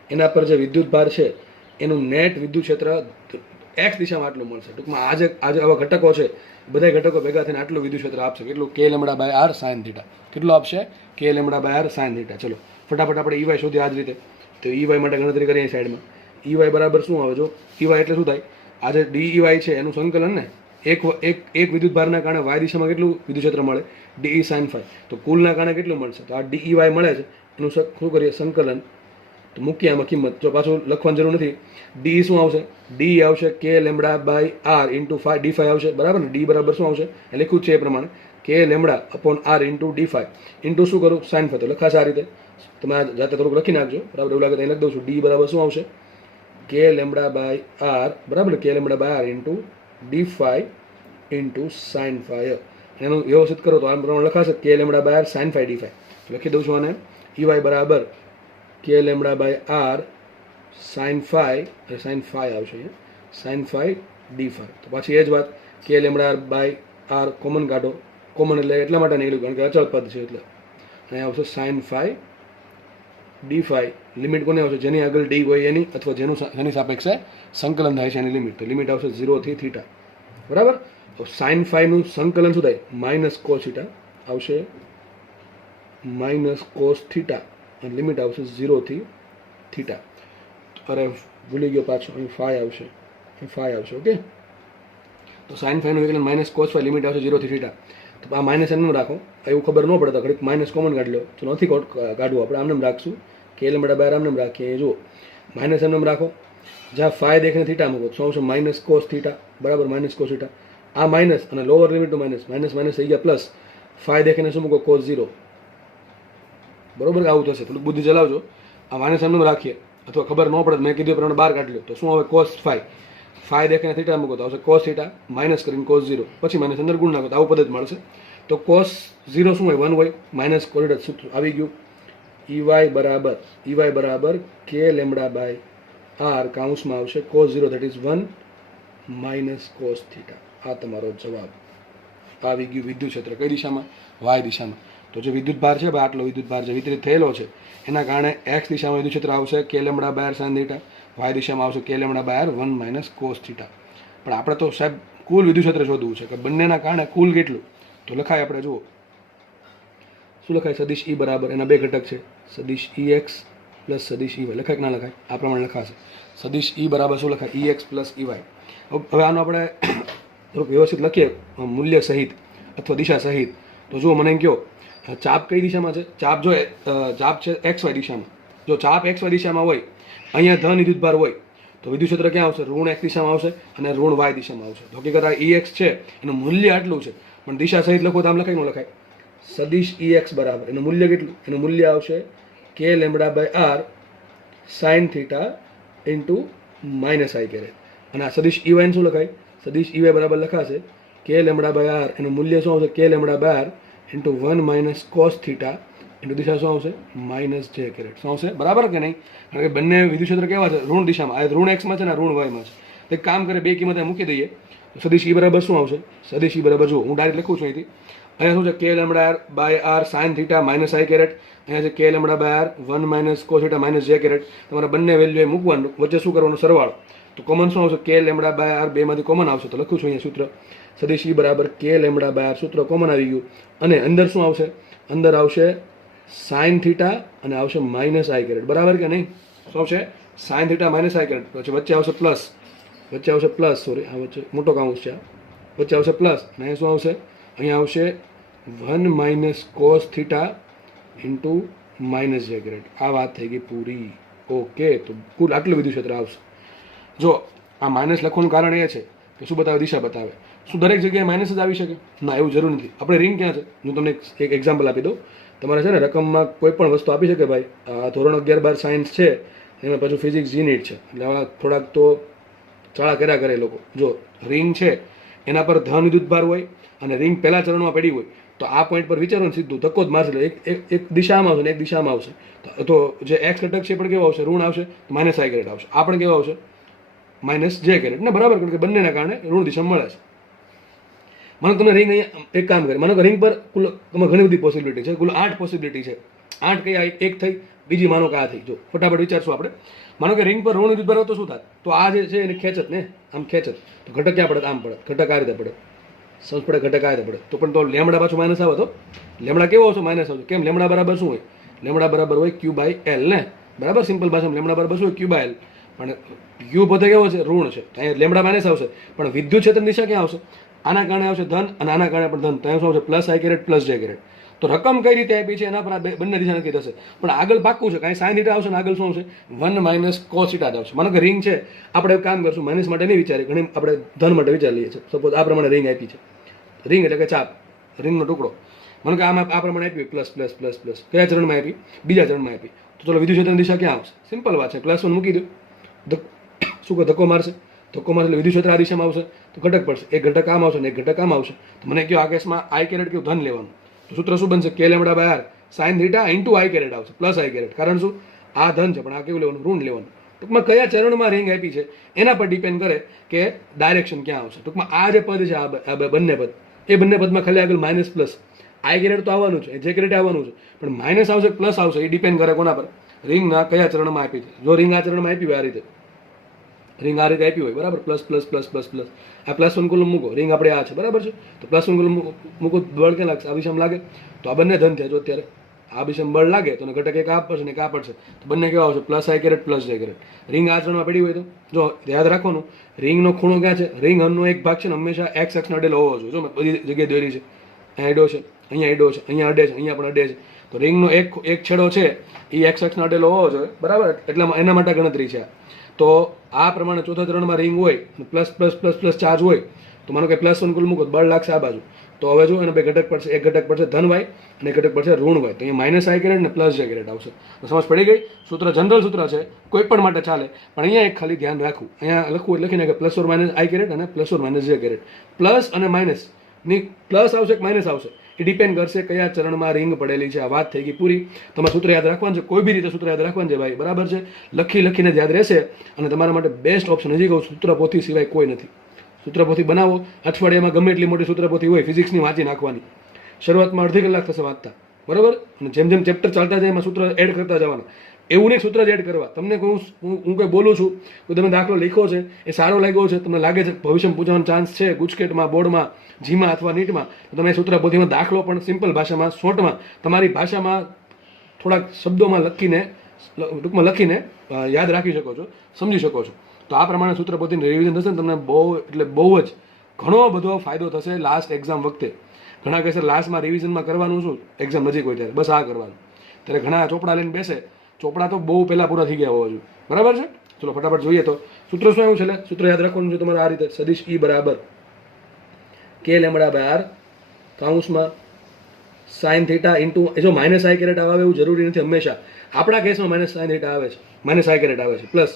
એના પર જે વિદ્યુત ભાર છે એનું નેટ વિદ્યુત ક્ષેત્ર એક્સ દિશામાં આટલું મળશે. ટૂંકમાં આજે આવા ઘટકો છે, બધા ઘટકો ભેગા થઈને આટલું વિદ્યુત ક્ષેત્ર આપશે. કેટલું? K lambda by R sine theta. કેટલું આપશે? K lambda by R sine theta. ચલો ફટાફટ આપણે ઈવાય શોધીએ આ જ રીતે. તો ઈવાય માટે ગણતરી કરીએ સાઈડમાં. ઈવાય બરાબર શું આવે? જો ઈવાય એટલે શું થાય? આ જે ડીઈવાય છે એનું સંકલન ને એક વિદ્યુત ભારના કારણે વાય દિશામાં કેટલું વિદ્યુત ક્ષેત્ર મળે? DE sine phi. તો કુલના કારણે કેટલું મળશે? તો આ ડીઈવાય મળે છે, એનું શું કરીએ? સંકલન. તો મૂકીએ આમાં કિંમત. જો પાછું લખવાની જરૂર નથી. ડી શું આવશે? ડી આવશે કે lambda by R into phi D phi આવશે, બરાબર ને? ડી બરાબર શું આવશે? એ લખ્યું છે એ પ્રમાણે K lambda upon R into D phi into શું કરું? Sine phi. તો લખાશે આ રીતે. તમે આ જાતે થોડુંક લખી નાખજો, બરાબર? એવું લાગે તો અહીં લખી દઉં છું. ડી બરાબર શું આવશે? કે લેમડા બાય આર, બરાબર? કે lambda by R into D phi into sine phi. એનું વ્યવસ્થિત કરો તો આ પ્રમાણે લખાશે કે lambda by R sine phi D phi. લખી દઉં છું આને. ઈવાય બરાબર કે lambda by R sine phi, sine phi આવશે અહીંયા, સાઇન ફાઈ ડી ફાઈ. તો પાછી એ જ વાત, કે લેમડા બાય આર કોમન કાઢો. કોમન એટલે એટલા માટે નહીં, કારણ કે અચળ પદ છે એટલે. અહીંયા આવશે sine phi D phi. Limit કોને આવશે? જેની આગળ ડી હોય એની, અથવા જેની સાપેક્ષે સંકલન થાય છે એની લિમિટ. તો લિમિટ આવશે 0 થી થીટા, બરાબર? તો સાઇન ફાઈનું સંકલન શું થાય? માઇનસ કોસ થીટા આવશે, માઇનસ કોસ થીટા, અને લિમિટ આવશે 0 થી થીટા. અરે ભૂલી ગયો પાછો, અહીં ફાઈ આવશે, ફાઈ આવશે. ઓકે, તો સાઇન ફાઈનું વિકલન માઇનસ કોસ ફાઈ, લિમિટ આવશે 0 થી થીટા. તો આ માઇનસ એમનું રાખો, એવું ખબર ન પડે તો ઘડીક માઇનસ કોમન કાઢી લો. તો નથી કાઢવું, આપણે આમને રાખશું કે લેમડા બાય આમને રાખીએ. જુઓ માઇનસ એમને રાખો, જ્યાં ફાઈ દેખીને થીટા મૂકો શું આવશે? માઇનસ કોસ થીટા, બરાબર? Minus cos theta. આ માઇનસ અને લોઅર લિમિટનું માઇનસ, માઇનસ માઇનસ થઈ ગયા પ્લસ. ફાઈ દેખીને શું મૂકો? કોસ 0, બરોબર? આવું થશે. થોડુંક બુદ્ધિ ચલાવજો. આ માઇનસ એમનું રાખીએ, અથવા ખબર ન પડે મેં કીધું એ પ્રમાણે બહાર કાઢી લો. તો શું આવે? Cos phi. ફાઈ દેખીને થીટા મૂકો તો આવશે કોસ થીટા, માઇનસ કરીને કોસ 0, પછી માઇનસ અંદર ગુણ નાખો તો આવું પદ જ મળશે. તો કોસ 0 શું હોય? 1 હોય. માઇનસ કોરિડર સૂત્ર આવી ગયું. ઈવાય બરાબર કે લેમડા બાય આર કાઉન્સમાં આવશે cos 0, that is 1 minus cos theta. આ તમારો જવાબ આવી ગયું. વિદ્યુત ક્ષેત્ર કઈ દિશામાં? વાય દિશામાં. તો જે વિદ્યુત ભાર છે, આટલો વિદ્યુત ભાર જે વિતરિત થયેલો છે એના કારણે એક્સ દિશામાં વિદ્યુત ક્ષેત્ર આવશે કે lambda by R sine theta, Y દિશામાં આવશે કે lambda by R 1 minus cos theta. પણ આપણે તો સાહેબ કુલ વિદ્યુત ક્ષેત્ર શોધવું છે કે બંનેના કારણે કુલ કેટલું. તો લખાય આપણે, જુઓ શું લખાય? સદિશ ઈ બરાબર, એના બે ઘટક છે, સદિશ ઈ એક્સ પ્લસ સદિશ ઈ વાય. લખાય કે ના લખાય? આ પ્રમાણે લખાશે. સદિશ ઈ બરાબર શું લખાય? E X plus E Y. હવે આનો આપણે થોડુંક વ્યવસ્થિત લખીએ મૂલ્ય સહિત અથવા દિશા સહિત. તો જુઓ મને એમ કહો, ચાપ કઈ દિશામાં છે? ચાપ જો ચાપ છે એક્સ વાય દિશામાં. જો ચાપ એક્સ વાય દિશામાં હોય, અહીંયા ધન વિદ્યુતભાર હોય, તો વિદ્યુત ક્ષેત્ર ક્યાં આવશે? ઋણ એક્સ દિશામાં આવશે અને ઋણ વાય દિશામાં આવશે. હકીકત આ ઈ એક્સ છે, એનું મૂલ્ય આટલું છે, પણ દિશા સહિત લખો તો આમ લખાય ન લખાય? સદિશ ઈ એક્સ બરાબર, એનું મૂલ્ય કેટલું? એનું મૂલ્ય આવશે કે lambda by R sine theta into minus I caret. અને આ સદિશ ઈ વાય શું લખાય? સદિશ ઈ વાય બરાબર લખાશે કે લેમડા બાય આર, એનું મૂલ્ય શું આવશે? કે lambda by R into 1 minus cos theta into દિશા શું આવશે માઇનસ જે કેરેટ. શું આવશે બરાબર કે નહીં? કારણ કે બંને વિદ્યુત ક્ષેત્ર કેવા છે ઋણ દિશામાં. આ ઋણ એક્સમાં છે ને ઋણ વાયમાં છે. એક કામ કરે બે કિંમત મૂકી દઈએ. સદિશ ઈ બરાબર શું આવશે? સદિશ ઈ બરાબર જુઓ હું ડાયરેક્ટ લખું છું અહીંથી. અહીંયા શું છે K lambda R by R sine theta minus I caret. અહીંયા છે K lambda by R 1 minus cos theta minus J caret. તમારે બંને વેલ્યુ એ મૂકવાનું, વચ્ચે શું કરવાનું સરવાળો. તો કોમન શું આવશે? કે લેમડા બાય આર બેમાંથી કોમન આવશે. તો લખું છું અહીંયા સૂત્ર સદિશ ઈ બરાબર કે લેમડા બાય આર. સૂત્ર કોમન આવી ગયું. અને અંદર શું આવશે? અંદર આવશે સાઇન થીટા અને આવશે માઇનસ આઈ કેરેટ. બરાબર કે નહીં? શું આવશે? સાઇન થીટા માઇનસ આઈ કેરેટ. પછી વચ્ચે આવશે પ્લસ, વચ્ચે આવશે પ્લસ, સોરી આ વચ્ચે મોટો કાઉન્સ છે, વચ્ચે આવશે પ્લસ. અને અહીંયા શું આવશે? અહીંયા આવશે 1 minus cos theta into minus J caret. આ વાત થઈ ગઈ પૂરી. ઓકે, તો કુલ આટલું વિદ્યુત ક્ષેત્ર આવશે. જો આ માઇનસ લખવાનું કારણ એ છે કે શું બતાવે? દિશા બતાવે. શું દરેક જગ્યાએ માઇનસ જ આવી શકે? ના, એવું જરૂર નથી. આપણે રિંગ ક્યાં છે હું તમને એક એક્ઝામ્પલ આપી દઉં. તમારે છે ને રકમમાં કોઈ પણ વસ્તુ આપી શકે ભાઈ. ધોરણ 11-12 સાયન્સ છે, એમાં પાછું ફિઝિક્સ જીનીટ છે, એટલે આવા થોડાક તો ચાળા કર્યા કરે લોકો. જો રિંગ છે એના પર ધન વિદ્યુત ભાર હોય અને રિંગ પહેલા ચરણમાં પડી હોય તો આ પોઈન્ટ પર વિચારો ને સીધું ધક્કો જ મારશે. એક દિશામાં આવશે ને એક દિશામાં આવશે. તો જે એક્સ ઘટક છે પણ કેવો આવશે? ઋણ આવશે, તો માઇનસ આઈ કેરેટ આવશે. આ પણ કેવો આવશે? માઇનસ જે કેરેટ ને. બરાબર, કારણ કે બંનેના કારણે ઋણ દિશા મળે છે. મને તમે રિંગ અહીંયા એક કામ કરે, માનો કે રિંગ પર કુલ તમે ઘણી બધી પોસિબિલિટી છે, કુલ 8 પોસિબિલિટી છે. 8 કઈ? એક થઈ, બીજી માનો કે આ થઈ. જો ફટાફટ વિચારશું આપણે. માનો કે રિંગ પર ઋણ વિદ્યુત ભાર તો શું થાય? તો આ જે છે એને ખેંચત ને, આમ ખેંચત. તો ઘટક ક્યાં પડે? આમ પડે. ઘટક આ રીતે પડે, સમજ પડે? ઘટક આ રીતે પડે. તો પણ તો લેમડા પાછું માઇનસ આવે તો લેમડા કેવો આવશે? માઇનસ આવશે. કેમ? લેમડા બરાબર શું હોય? લેમડા બરાબર હોય ક્યુ બાય એલ ને. બરાબર, સિમ્પલ ભાષામાં લેમડા બરાબર શું હોય? ક્યુ બાય એલ. પણ ક્યુ પોતે કેવો છે? ઋણ છે. તો અહીંયા લેમડા માઇનસ આવશે, પણ વિદ્યુત ક્ષેત્રની દિશા ક્યાં આવશે? આના કારણે આવશે ધન અને આના કારણે પણ ધન. તો અહીંયા શું આવશે? પ્લસ આઈ કેરેટ પ્લસ જે કેરેટ. તો રકમ કઈ રીતે આપી છે એના પર આ બંને દિશા નક્કી થશે. પણ આગળ પાક્કું છે, કાંઈ સાઇન થીટા આવશે ને આગળ શું આવશે? 1 માઇનસ કોસ થીટા જ આવશે. માનો કે રિંગ છે, આપણે કામ કરશું માઇનસ માટે નહીં વિચારીએ, ઘણી આપણે ધન માટે વિચારી લઈએ છીએ. સપોઝ આ પ્રમાણે રિંગ આપી છે. રિંગ એટલે કે ચાપ, રિંગનો ટુકડો. માનો કે આમાં આ પ્રમાણે આપી પ્લસ પ્લસ પ્લસ પ્લસ. કયા ચરણમાં આપી? બીજા ચરણમાં આપી. તો ચલો વિદ્યુત ક્ષેત્રની દિશા ક્યાં આવશે? સિમ્પલ વાત છે, +1 મૂકી દો. શું કહે? ધક્કો મારશે. ધક્કો મારશે એટલે વિદ્યુત ક્ષેત્ર આ દિશામાં આવશે, તો ઘટક પડશે. એક ઘટક આમ આવશે ને એક ઘટક આમ આવશે. તો મને કહો આ કેસમાં આઈ કેરેટ કયું ધન લેવાનું. તો સૂત્ર શું બનશે? K lambda by R sine theta into I caret આવશે, પ્લસ આઈ કેરેટ. કારણ શું? આ ધન છે પણ આ કેવું લેવાનું? ઋણ લેવાનું. ટૂંકમાં કયા ચરણમાં રિંગ આપી છે એના પર ડિપેન્ડ કરે કે ડાયરેક્શન ક્યાં આવશે. ટૂંકમાં આ જે પદ છે, આ બંને પદ, એ બંને પદમાં ખાલી આગળ માઇનસ પ્લસ આઈ કેરેટ તો આવવાનું છે, જે કેરેટ આવવાનું છે, પણ માઇનસ આવશે પ્લસ આવશે, એ ડિપેન્ડ કરે કોના પર? રિંગના કયા ચરણમાં આપી છે. જો રિંગ આ ચરણમાં આપી હોય, આ રીતે રિંગ આ રીતે આપી હોય, બરાબર, plus plus plus plus plus, આ +1 કુલમ મૂકો. રિંગ આપણે આ છે, બરાબર છે. તો +1 કુલમ મૂકો, બળ ક્યાં લાગશે? આ દિશામાં લાગે. તો આ બંને ધન થયા. જો અત્યારે આ દિશામાં બળ લાગે તો ઘટક એક આ પડશે ને એક આ પડશે, તો બંને કેવા આવશે? પ્લસ આઈ કેરેટ પ્લસ જે કેરેટ. રિંગ આ ચરણમાં પડી હોય તો જો યાદ રાખવાનું, રિંગનો ખૂણો ક્યાં છે? રિંગ હનનો એક ભાગ છે ને હંમેશા એક્સ અક્ષનો અડેલો હોવો જોઈએ. જો મેં બધી જગ્યાએ દોરી છે. અહીંયા અડ્યો છે, અહીંયા અડ્યો છે, અહીંયા અડે છે, અહીંયા પણ અડે છે. તો રિંગનો એક છેડો છે એ એક્સ અક્ષનો અડેલો હોવો જોઈએ, બરાબર. એટલે એના માટે ગણતરી છે. તો આ પ્રમાણે ચોથા ચરણમાં રિંગ હોય, plus plus plus plus charge હોય, તો માનો કે +1 કુલ મૂકો, બળ લાગશે આ બાજુ. તો હવે જો એને બે ઘટક પડશે, એક ઘટક પડશે ધન વાય અને એક ઘટક પડશે ઋણ વાય. તો અહીંયા માઇનસ આઈ કેરેટ ને પ્લસ જે કેરેટ આવશે. તો સમજ પડી ગઈ? સૂત્ર જનરલ સૂત્ર છે, કોઈ પણ માટે ચાલે, પણ અહીંયા એક ખાલી ધ્યાન રાખવું. અહીંયા લખવું એટલે લખીને કે plus or minus I caret અને plus or minus J caret. Plus અને માઇનસ ની પ્લસ આવશે કે માઇનસ આવશે એ ડિપેન્ડ કરશે કયા ચરણમાં રિંગ પડેલી છે. આ વાત થઈ ગઈ પૂરી. તમારે સૂત્ર યાદ રાખવાનું છે, કોઈ બી રીતે સૂત્ર યાદ રાખવાનું છે ભાઈ, બરાબર છે. લખીને યાદ રહેશે. અને તમારા માટે બેસ્ટ ઓપ્શન હજી કહું, સૂત્રપોથી સિવાય કોઈ નથી. સૂત્રપોથી બનાવો, અઠવાડિયામાં ગમે એટલી મોટી સૂત્રપોથી હોય, ફિઝિક્સની વાંચી નાખવાની. શરૂઆતમાં અડધી કલાક થશે વાંચતા, બરાબર. અને જેમ જેમ ચેપ્ટર ચાલતા જાય એમાં સૂત્ર એડ કરતા જવાના. એવું નહીં સૂત્ર જ એડ કરવા. તમને હું કંઈ બોલું છું, કોઈ તમે દાખલો લખ્યો છે, એ સારો લાગ્યો છે, તમને લાગે છે ભવિષ્યમાં પૂછવાનો ચાન્સ છે ગુજકેટમાં, બોર્ડમાં, જીમાં અથવા નીટમાં, તો તમે સૂત્રપોથીમાં દાખલો પણ સિમ્પલ ભાષામાં, શોર્ટમાં, તમારી ભાષામાં થોડાક શબ્દોમાં ટૂંકમાં લખીને યાદ રાખી શકો છો, સમજી શકો છો. તો આ પ્રમાણે સૂત્રપોથીનું રિવિઝન થશે ને તમને બહુ જ ઘણો બધો ફાયદો થશે લાસ્ટ એક્ઝામ વખતે. ઘણા કહેશે લાસ્ટમાં રિવિઝનમાં કરવાનું શું, એક્ઝામ નજીક હોય ત્યારે બસ આ કરવાનું. ત્યારે ઘણા ચોપડા લઈને બેસે, ચોપડા તો બહુ પહેલાં પૂરા થઈ ગયા હોવા જોઈએ, બરાબર છે. ચલો ફટાફટ જોઈએ. તો સૂત્ર શું એવું છે? સૂત્ર યાદ રાખવાનું છે તમારે આ રીતે, સદિશ ઈ બરાબર કે લેમડા બાય આર કાઉન્સમાં સાઇન થીટા ઇન્ટુ, જો માઇનસ આઈ કેરેટ આવે એવું જરૂરી નથી હંમેશા. આપણા કેસમાં માઇનસ સાઇન થીટા આવે છે, માઇનસ આઈ કેરેટ આવે છે, plus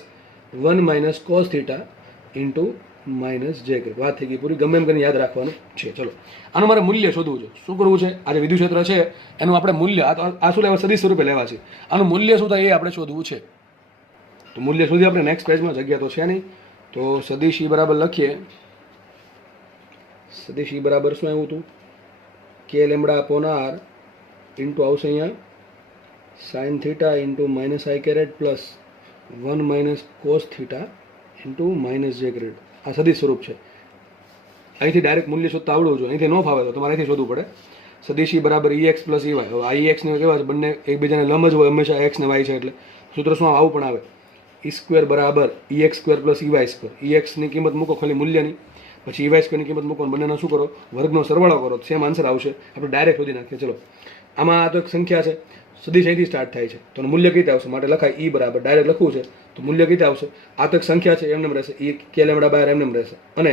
1 minus cos theta into minus j grade. વાત થઈ ગઈ પૂરી. ગમે એમ કરીને યાદ રાખવાનું છે. ચલો આનું મારે મૂલ્ય શોધવું છે. શું કરવું છે? આ જે વિદ્યુત ક્ષેત્ર છે એનું આપણે મૂલ્ય આ શું લેવા? સદિશ સ્વરૂપે લેવા છે. આનું મૂલ્ય શું થાય એ આપણે શોધવું છે. તો મૂલ્ય સુધી આપણે નેક્સ્ટ પેજમાં જગ્યા તો છે નહીં, તો સદિશ ઈ બરાબર લખીએ. સદિશ ઈ બરાબર શું આવ્યું હતું? કે લેમડા અપોન આર ઇન્ટુ આવશે અહીંયા સાઇન થીટા ઇન્ટુ માઇનસ આઈ caret plus 1 minus cos theta into minus j ગ્રેડ. આ સદિશ સ્વરૂપ છે. અહીંથી ડાયરેક્ટ મૂલ્ય શોધતા આવડવું જોઈએ. અહીંથી ન ફાવે તો તમારે અહીંથી શોધવું પડે. સદિશ ઈ બરાબર E X plus E Y. હવે આ ઈ એક્સ ને કેવા છે? બંને એકબીજાને લંબ જ હોય હંમેશા, એક્સ ને વાય છે એટલે સૂત્ર શું આવું પણ આવે? ઈ સ્ક્વેર બરાબર E x square plus E y square. E એક્સની કિંમત મૂકો ખાલી મૂલ્યની, પછી ઈ વાય સ્ક્વેરની કિંમત મૂકો, બંનેનો શું કરો? વર્ગનો સરવાળો કરો, સેમ આન્સર આવશે. આપણે ડાયરેક્ટ શોધી નાખીએ. ચલો આમાં આ તો એક સંખ્યા છે, સદિશ અહીંથી સ્ટાર્ટ થાય છે, તો મૂલ્ય કઈ આવશે? માટે લખાય ઈ બરાબર, ડાયરેક્ટ લખવું છે તો મૂલ્ય કઈ આવશે? આ તો એક સંખ્યા છે, એમને રહેશે. ઈ કે લેમડા બાર એમને રહેશે. અને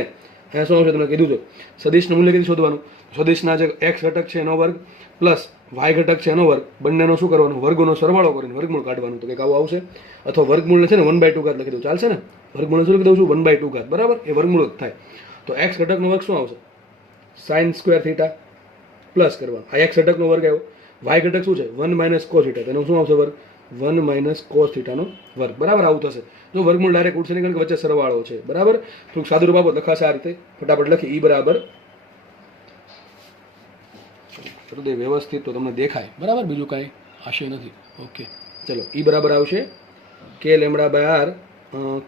અહીંયા શું આવશે? તમને કીધું છે સદિશનું મૂલ્ય કઈ શોધવાનું? સદિશના જે એક્સ ઘટક છે એનો વર્ગ પ્લસ વાય ઘટક છે એનો વર્ગ, બંનેનો શું કરવાનું? વર્ગોનો સરવાળો કરીને વર્ગમૂળ કાઢવાનું. તો કંઈક આવું આવશે. અથવા વર્ગમૂળ છે ને 1/2 ઘાત લખી દઉં, ચાલશે ને? વર્ગમૂળ શું લખી દઉં છું? 1/2 ઘાત, બરાબર? એ વર્ગમૂળ જ થાય. તો એક્સ ઘટકનો વર્ગ શું આવશે? સાઇન સ્ક્વેર થીટા પ્લસ કરવાનું. આ એક્સ ઘટકનો વર્ગ આવ્યો. વાય ઘટક શું છે? 1 માઇનસ કોસ થીટા. તેનો શું આવશે વર્ગ? 1 માઇનસ કોસ થીટાનો વર્ગ, બરાબર? આવું થશે. જો વર્ગમૂળ ડાયરેક્ટ ઉઠશે નહીં, કારણ કે વચ્ચે સરવાળો છે, બરાબર? થોડુંક સાદું બાબત લખાશે આ રીતે. ફટાફટ લખી ઈ બરાબર હૃદય વ્યવસ્થિત તો તમને દેખાય, બરાબર? બીજું કાંઈ આશય નથી. ઓકે ચલો ઈ બરાબર આવશે કે લેમડા બાય આર.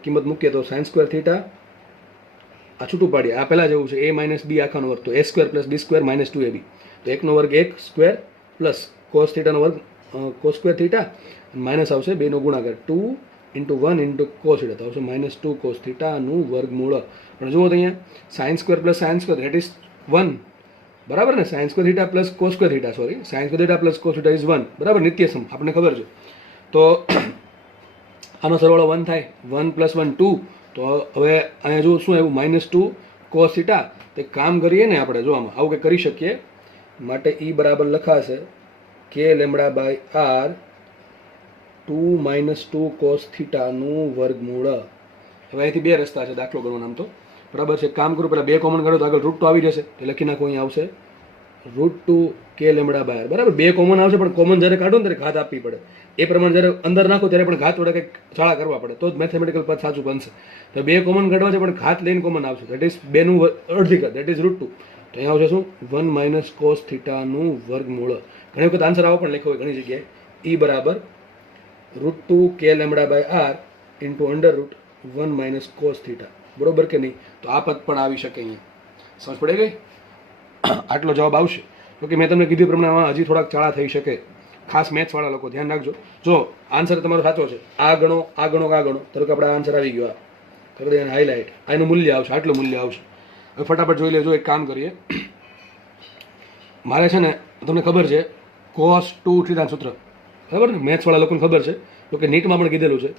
કિંમત મૂકીએ તો સાઇન સ્ક્વેર થીટા, આ છૂટું પાડીએ, આ પહેલાં જેવું છે એ માઇનસ બી આખાનો વર્ગ, તો એ સ્ક્વેર પ્લસ બી સ્ક્વેર માઇનસ 2ab. તો એકનો વર્ગ એક સ્ક્વેર પ્લસ કોસ થીટાનો વર્ગ કોસ સ્ક્વેર થીટા, માઇનસ આવશે બેનો ગુણાકાર 2 ઇન્ટુ 1 ઇન્ટુ કોસ થીટા, તો આવશે માઇનસ 2 કોસ થીટાનું વર્ગમૂળ. પણ જુઓ તો અહીંયા sine square plus sine square that is 1, બરાબર ને? Sign square theta plus cos square theta, sorry, sign square theta plus cos theta is 1, બરાબર? નિત્યસમ આપણને ખબર છે. તો આનો સરવાળો 1 થાય. 1 પ્લસ 1 2. તો હવે અહીંયા જો શું આવ્યું? Minus 2 cos theta. તે કામ કરીએ ને આપણે, જો આમાં આવું કંઈ કરી શકીએ. માટે ઈ બરાબર લખાશે કે lambda by r 2 minus 2 cos થીટાનું વર્ગમૂળ. હવે અહીંથી બે રસ્તા છે દાખલો ગણવાનો આમ તો, બરાબર છે? કામ કરું, પહેલાં 2 કોમન કાઢો તો આગળ √2 આવી જશે. તે લખી નાખો, અહીંયા આવશે √2 કે લેમડા બાય આર, બરાબર? 2 કોમન આવશે, પણ કોમન જ્યારે કાઢો ને ત્યારે ઘાત આપવી પડે. એ પ્રમાણે જ્યારે અંદર નાખો ત્યારે પણ ઘાત વડે કંઈક ચાળા કરવા પડે, તો જ મેથેમેટિકલ પદ સાચું બનશે. તો 2 કોમન કાઢવા છે, પણ ઘાત લઈને કોમન આવશે. ધેટ ઇઝ 2 નું અડધી ઘાત, ધેટ ઇઝ √2. તો અહીંયા આવશે શું? 1 માઇનસ કોસ થીટાનું વર્ગમૂળ. ઘણી વખત આન્સર આવો પણ લખ્યો હોય ઘણી જગ્યાએ. ઈ બરાબર √2 K lambda by R into √1 minus cos theta, બરોબર કે નહીં? તો આ પદ પણ આવી શકે અહીંયા. સમજ પડી ગઈ? આટલો જવાબ આવશે. જોકે મેં તમને કીધું પ્રમાણે આમાં હજી થોડાક ચાળા થઈ શકે. ખાસ મેથ્સવાળા લોકો ધ્યાન રાખજો. જો આન્સર તમારો સાચો છે, આ ગણો, આ ગણો, આ ગણો, તરત આપણે આન્સર આવી ગયો. આ તરત એને હાઇલાઇટ, આ એનું મૂલ્ય આવશે, આટલું મૂલ્ય આવશે. હવે ફટાફટ જોઈ લેજો. એક કામ કરીએ, મારે છે ને તમને ખબર છે cos 2 થીટા સૂત્ર, બરાબર ને? મેથ્સવાળા લોકોને ખબર છે, તો કે નીટમાં પણ કીધેલું છે.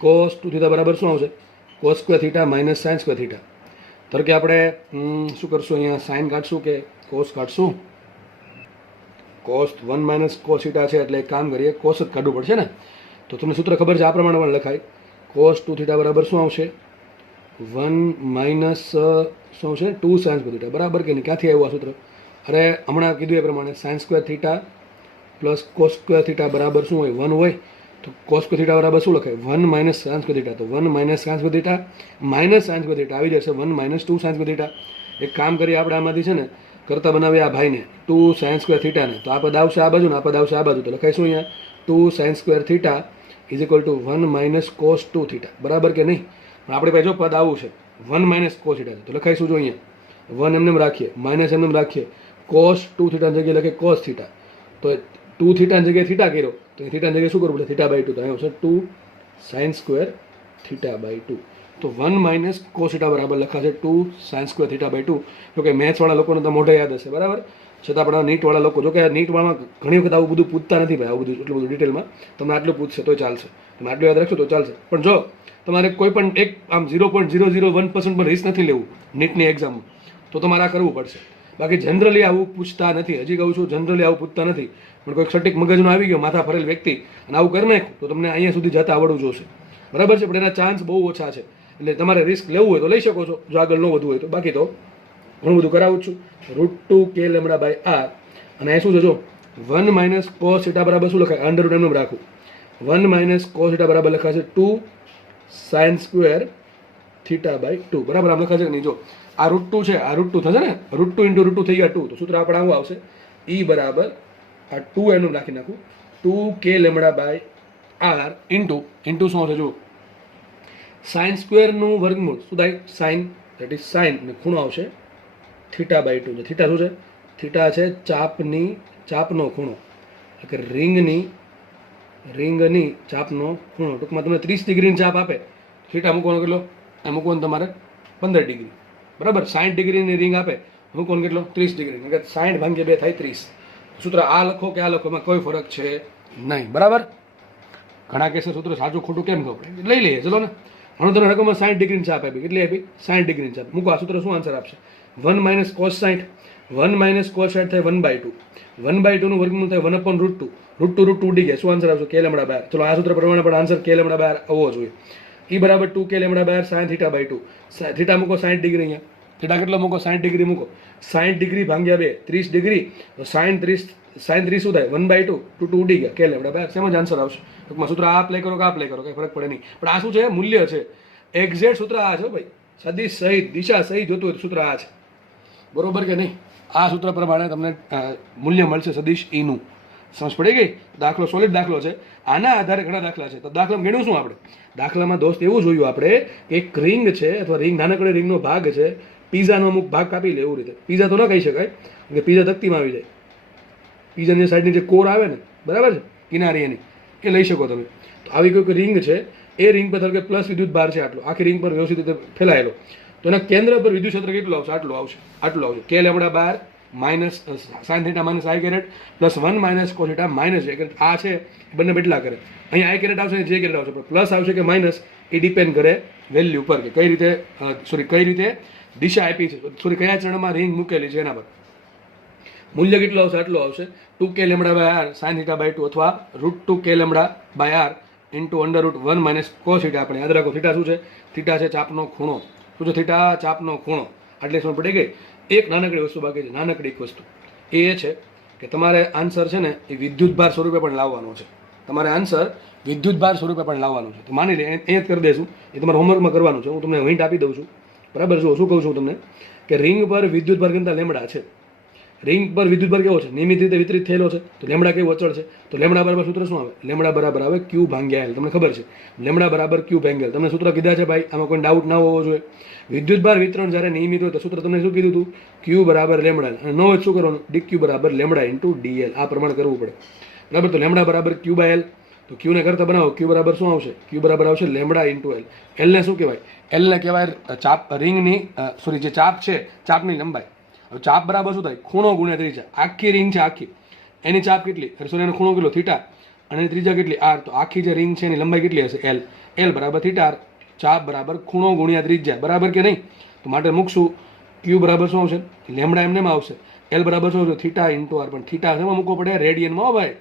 cos 2 થીટા બરાબર શું આવશે? cos square theta minus sine square theta. ધારો કે આપણે શું કરશું? અહીંયા સાઇન કાઢશું કે કોસ કાઢશું? કોસ 1 માઇનસ કોસ થીટા છે, એટલે એક કામ કરીએ, કોસ જ કાઢવું પડશે ને? તો તમને સૂત્ર ખબર છે, આ પ્રમાણે પણ લખાય. cos 2 થીટા બરાબર શું આવશે? 1 માઇનસ શું આવશે? 2 સાઇન સ્ક્વેર થીટા, બરાબર કે નહીં? ક્યાંથી આવ્યું આ સૂત્ર? અરે હમણાં કીધું એ પ્રમાણે sign square theta plus cos square theta બરાબર શું હોય? 1 હોય. તો કોસ સ્ક્વેર થીટા બરાબર શું લખાય? 1 માઇનસ સાઇન સ્ક્વેર થીટા. તો 1 minus sine square theta minus sine square theta આવી જશે 1 માઇનસ 2 સાઇન સ્ક્વેર થીટા. એક કામ કરીએ આપણે આમાંથી છે ને, કરતા બનાવીએ આ ભાઈને 2 સાઇન સ્ક્વેર થીટાને. તો આ પદ આવશે આ બાજુ ને આ પદ આવશે આ બાજુ. તો લખાઈશું અહીંયા 2 sign square theta is equal to 1 minus cos 2 theta, બરાબર કે નહીં? પણ આપણી પાસે જો પદ આવું છે 1 માઇનસ કોસ થીટા છે, તો લખાઈશું જો અહીંયા 1 એમને રાખીએ, માઇનસ એમને રાખીએ, કોસ 2 થીટાની જગ્યાએ લખીએ કોસ થીટા. તો 2 થીટાની જગ્યાએ થીટા કર્યો, તો થીટાની જગ્યાએ શું કરવું પડે? Theta by 2. તો અહીંયા આવશે 2 સાઇન સ્ક્વેર થીટા બાય 2. તો 1 માઇનસ કોસ થીટા બરાબર લખાશે 2 સાઇન સ્ક્વેર થીટા બાય 2. જો કે મેથ્સવાળા લોકોને તો મોઢે યાદ હશે, બરાબર? છતાં આપણા નીટવાળા લોકો, જો કે નીટવાળામાં ઘણી વખત આવું બધું પૂછતા નથી ભાઈ, આવું બધું એટલું બધું ડિટેલમાં. તમને આટલું પૂછશે તો ચાલશે, તમે આટલું યાદ રાખશો તો ચાલશે. પણ જો તમારે કોઈ પણ એક આમ 0.001% પણ રિસ્ક નથી લેવું નીટની એક્ઝામમાં, તો તમારે આ કરવું પડશે. બાકી જનરલી આવું પૂછતા નથી. હજી કહું છું, જનરલી આવું પૂછતા નથી. પણ કોઈ સટીક મગજનો આવી ગયો માથા ફરેલ વ્યક્તિ અને આવું કરી નાખ્યું, તો તમને અહીંયા સુધી જતા આવડવું જોશે, બરાબર છે? પણ એના ચાન્સ બહુ ઓછા છે. એટલે તમારે રિસ્ક લેવું હોય તો લઈ શકો છો, જો આગળ ન વધવું હોય તો. બાકી તો ઘણું બધું કરાવું છું. √2 k લેમડા બાય આર, અને એ શું છે જો 1 માઇનસ કોસ થીટા બરાબર શું લખાય, અંડર રૂટ એમનું રાખવું. 1 માઇનસ કોસ થીટા બરાબર લખાશે 2 સાઇન સ્ક્વેર થીટા બાય 2, બરાબર આમ લખાશે કે નહીં? જો આ √2 છે, આ √2 થશે ને, √2 × √2 થઈ ગયા 2, તો સૂત્ર આપણે આવું આવશે, E બરાબર આ 2 એનું નાખી નાખું, 2 k lambda by R into શું આવશે જો સાઇન સ્ક્વેરનું વર્ગમૂળ શું થાય, સાઇન, દેટ ઇઝ સાઇન, અને ખૂણો આવશે થીટા બાય 2. થીટા શું છે? થીટા છે ચાપનો ખૂણો, એટલે કે રિંગની ચાપનો ખૂણો. ટૂંકમાં તમને 30 ડિગ્રીની ચાપ આપે, થીટા મૂકવાનો કેટલો? એ મૂકવાનો તમારે 15 ડિગ્રી, બરાબર. 60 ડિગ્રીની રિંગ આપે, મૂકવાનો કેટલો? 30 ડિગ્રી, એટલે 60 ભાગ્યા 2 થાય 30. સૂત્ર આ લખો કે આ લખો, એમાં કોઈ ફરક છે નહીં, બરાબર. ઘણા કેસે સૂત્ર સાચું ખોટું કેમ ખબર લઈ લઈએ, ચલો ને. હવે તમને રકમમાં 60 ડિગ્રીની ચાપ આપી, કેટલી આપી? 60 ડિગ્રીની ચાપ. મૂકો, આ સૂત્ર શું આન્સર આપશે? 1 માઇનસ કોસ 60, 1 માઇનસ કોસ 60 થાય 1/2, 1/2 નું વર્ગમૂળ થાય 1/√2, √2 ઉડી ગયા, શું આન્સર આવશે? k lambda by. ચલો આ સૂત્ર પ્રમાણે પણ આન્સર k લેમડા બાય આવવો જોઈએ. E બરાબર 2 k lambda by sine theta by 2. Theta મૂકો 60 ડિગ્રી, અહીંયા થીટા કેટલો મૂકો? 60 ડિગ્રી મૂકો. 60 ડિગ્રી ભાગ્યા 2 30 ડિગ્રી, તો સાઇન 30 શું થાય? 1/2, 2 ઉડી ગયા, k લેમડા બાય. સેમ જ આન્સર આવશે. ટૂંકમાં સૂત્ર આ અપ્લાય કરો કે આ અપ્લાય કરો, કંઈ ફરક પડે નહીં. પણ આ શું છે? મૂલ્ય છે. એક્ઝેક્ટ સૂત્ર આ છે ભાઈ, સદિશ સહિત, દિશા સહિત જોતું હોય સૂત્ર આ છે, બરોબર કે નહીં? આ સૂત્ર પ્રમાણે તમને મૂલ્ય મળશે સદિશ ઈનું. સમજ પડી ગઈ? દાખલો સોલિડ દાખલો છે. આના આધારે ઘણા દાખલા છે. તો દાખલામાં ગણ્યું શું આપણે? દાખલામાં દોસ્ત એવું જોયું આપણે, એક રિંગ છે, અથવા રિંગ, નાનકડી રિંગનો ભાગ છે, પીઝાનો અમુક ભાગ કાપી લે એવું રીતે. પીઝા તો ન કહી શકાય, કે પીઝા તકતીમાં આવી જાય. પીઝાની સાઈડની જે કોર આવે ને, બરાબર છે, કિનારી એની, એ લઈ શકો તમે. તો આવી કોઈક રિંગ છે, એ રિંગ પર ધારો કે પ્લસ વિદ્યુત ભાર છે આટલો, આખી રિંગ પર વ્યવસ્થિત રીતે ફેલાયેલો, તો એના કેન્દ્ર પર વિદ્યુત ક્ષેત્ર કેટલું આવશે? આટલું આવશે. k લેમડા બાર minus sine theta minus i caret plus 1 minus cos theta minus j caret. આ છે બંને બેટલા કરે, અહીંયા i કેરેટ આવશે, j કેરેટ આવશે, પણ પ્લસ આવશે કે માઇનસ એ ડિપેન્ડ કરે વેલ્યુ પર, કે કઈ રીતે દિશા આપી છે, કયા ચરણમાં રિંગ મૂકેલી છે એના પર. મૂલ્ય કેટલું આવશે? આટલું આવશે, 2 k lambda by R sine theta by 2, અથવા √2 k lambda by R into √1 minus cos theta. આપણે યાદ રાખો, થીટા શું છે? થીટા છે ચાપનો ખૂણો. શું છે? થીટા ચાપનો ખૂણો. એટલે સમજ પડી ગઈ? એક નાનકડી વસ્તુ બાકી છે, નાનકડી વસ્તુ એ છે કે તમારે આન્સર છે ને એ વિદ્યુત ભાર સ્વરૂપે પણ લાવવાનો છે. તમારે આન્સર વિદ્યુત ભાર સ્વરૂપે પણ લાવવાનું છે. તો માની લે એ જ કરી દઈશું, એ તમારે હોમવર્કમાં કરવાનું છે. હું તમને હિન્ટ આપી દઉં છું, બરાબર? શું કહું છું તમને, કે રિંગ પર વિદ્યુત ભાર ઘનતા લેમડા છે. રિંગ પર વિદ્યુત ભાર કેવો છે? નિયમિત રીતે વિતરિત થયેલો છે. તો લેમડા કેવું અચળ છે? તો લેમડા બરાબર સૂત્ર શું આવે? લેમડા બરાબર આવે Q ભાગ્યા L. તમને ખબર છે, લેમડા બરાબર Q ભાગ્યા L. તમને સૂત્ર કીધા છે ભાઈ, આમાં કોઈ ડાઉટ ના હોવો જોઈએ. વિદ્યુત ભાર વિતરણ જ્યારે નિયમિત હોય તો સૂત્ર તમને શું કીધું હતું? Q બરાબર લેમડા, અને ન હોય શું કરવાનું? dq બરાબર લેમડા ઇન્ટુ dl. આ પ્રમાણે કરવું પડે, બરાબર? તો લેમડા બરાબર Q બાય L, તો Q ને કરતા બનાવો, Q બરાબર શું આવશે? Q બરાબર આવશે લેમડા ઇન્ટુ L. L ને શું કહેવાય? L ને કહેવાય ચાપ, રિંગની જે ચાપ છે, ચાપની લંબાઈ. હવે ચાપ બરાબર શું થાય? ખૂણો ગુણ્યા ત્રિજ્યા. આખી રિંગ છે, આખી, એની ચાપ કેટલી? સોરી, એનો ખૂણો કેટલો? થીટા, અને ત્રિજ્યા કેટલી? r. તો આખી જે રિંગ છે એની લંબાઈ કેટલી હશે? L. L બરાબર થીટા r. ચાપ બરાબર ખૂણો ગુણ્યા ત્રિજ્યા, બરાબર કે નહીં? તો માટે મૂકશું Q બરાબર શું આવશે? લેમડા એમને આવશે. L બરાબર શું આવશે? Theta into r. પણ થીટા શેમાં મૂકવો પડે? રેડિયનમાં. હો ભાઈ,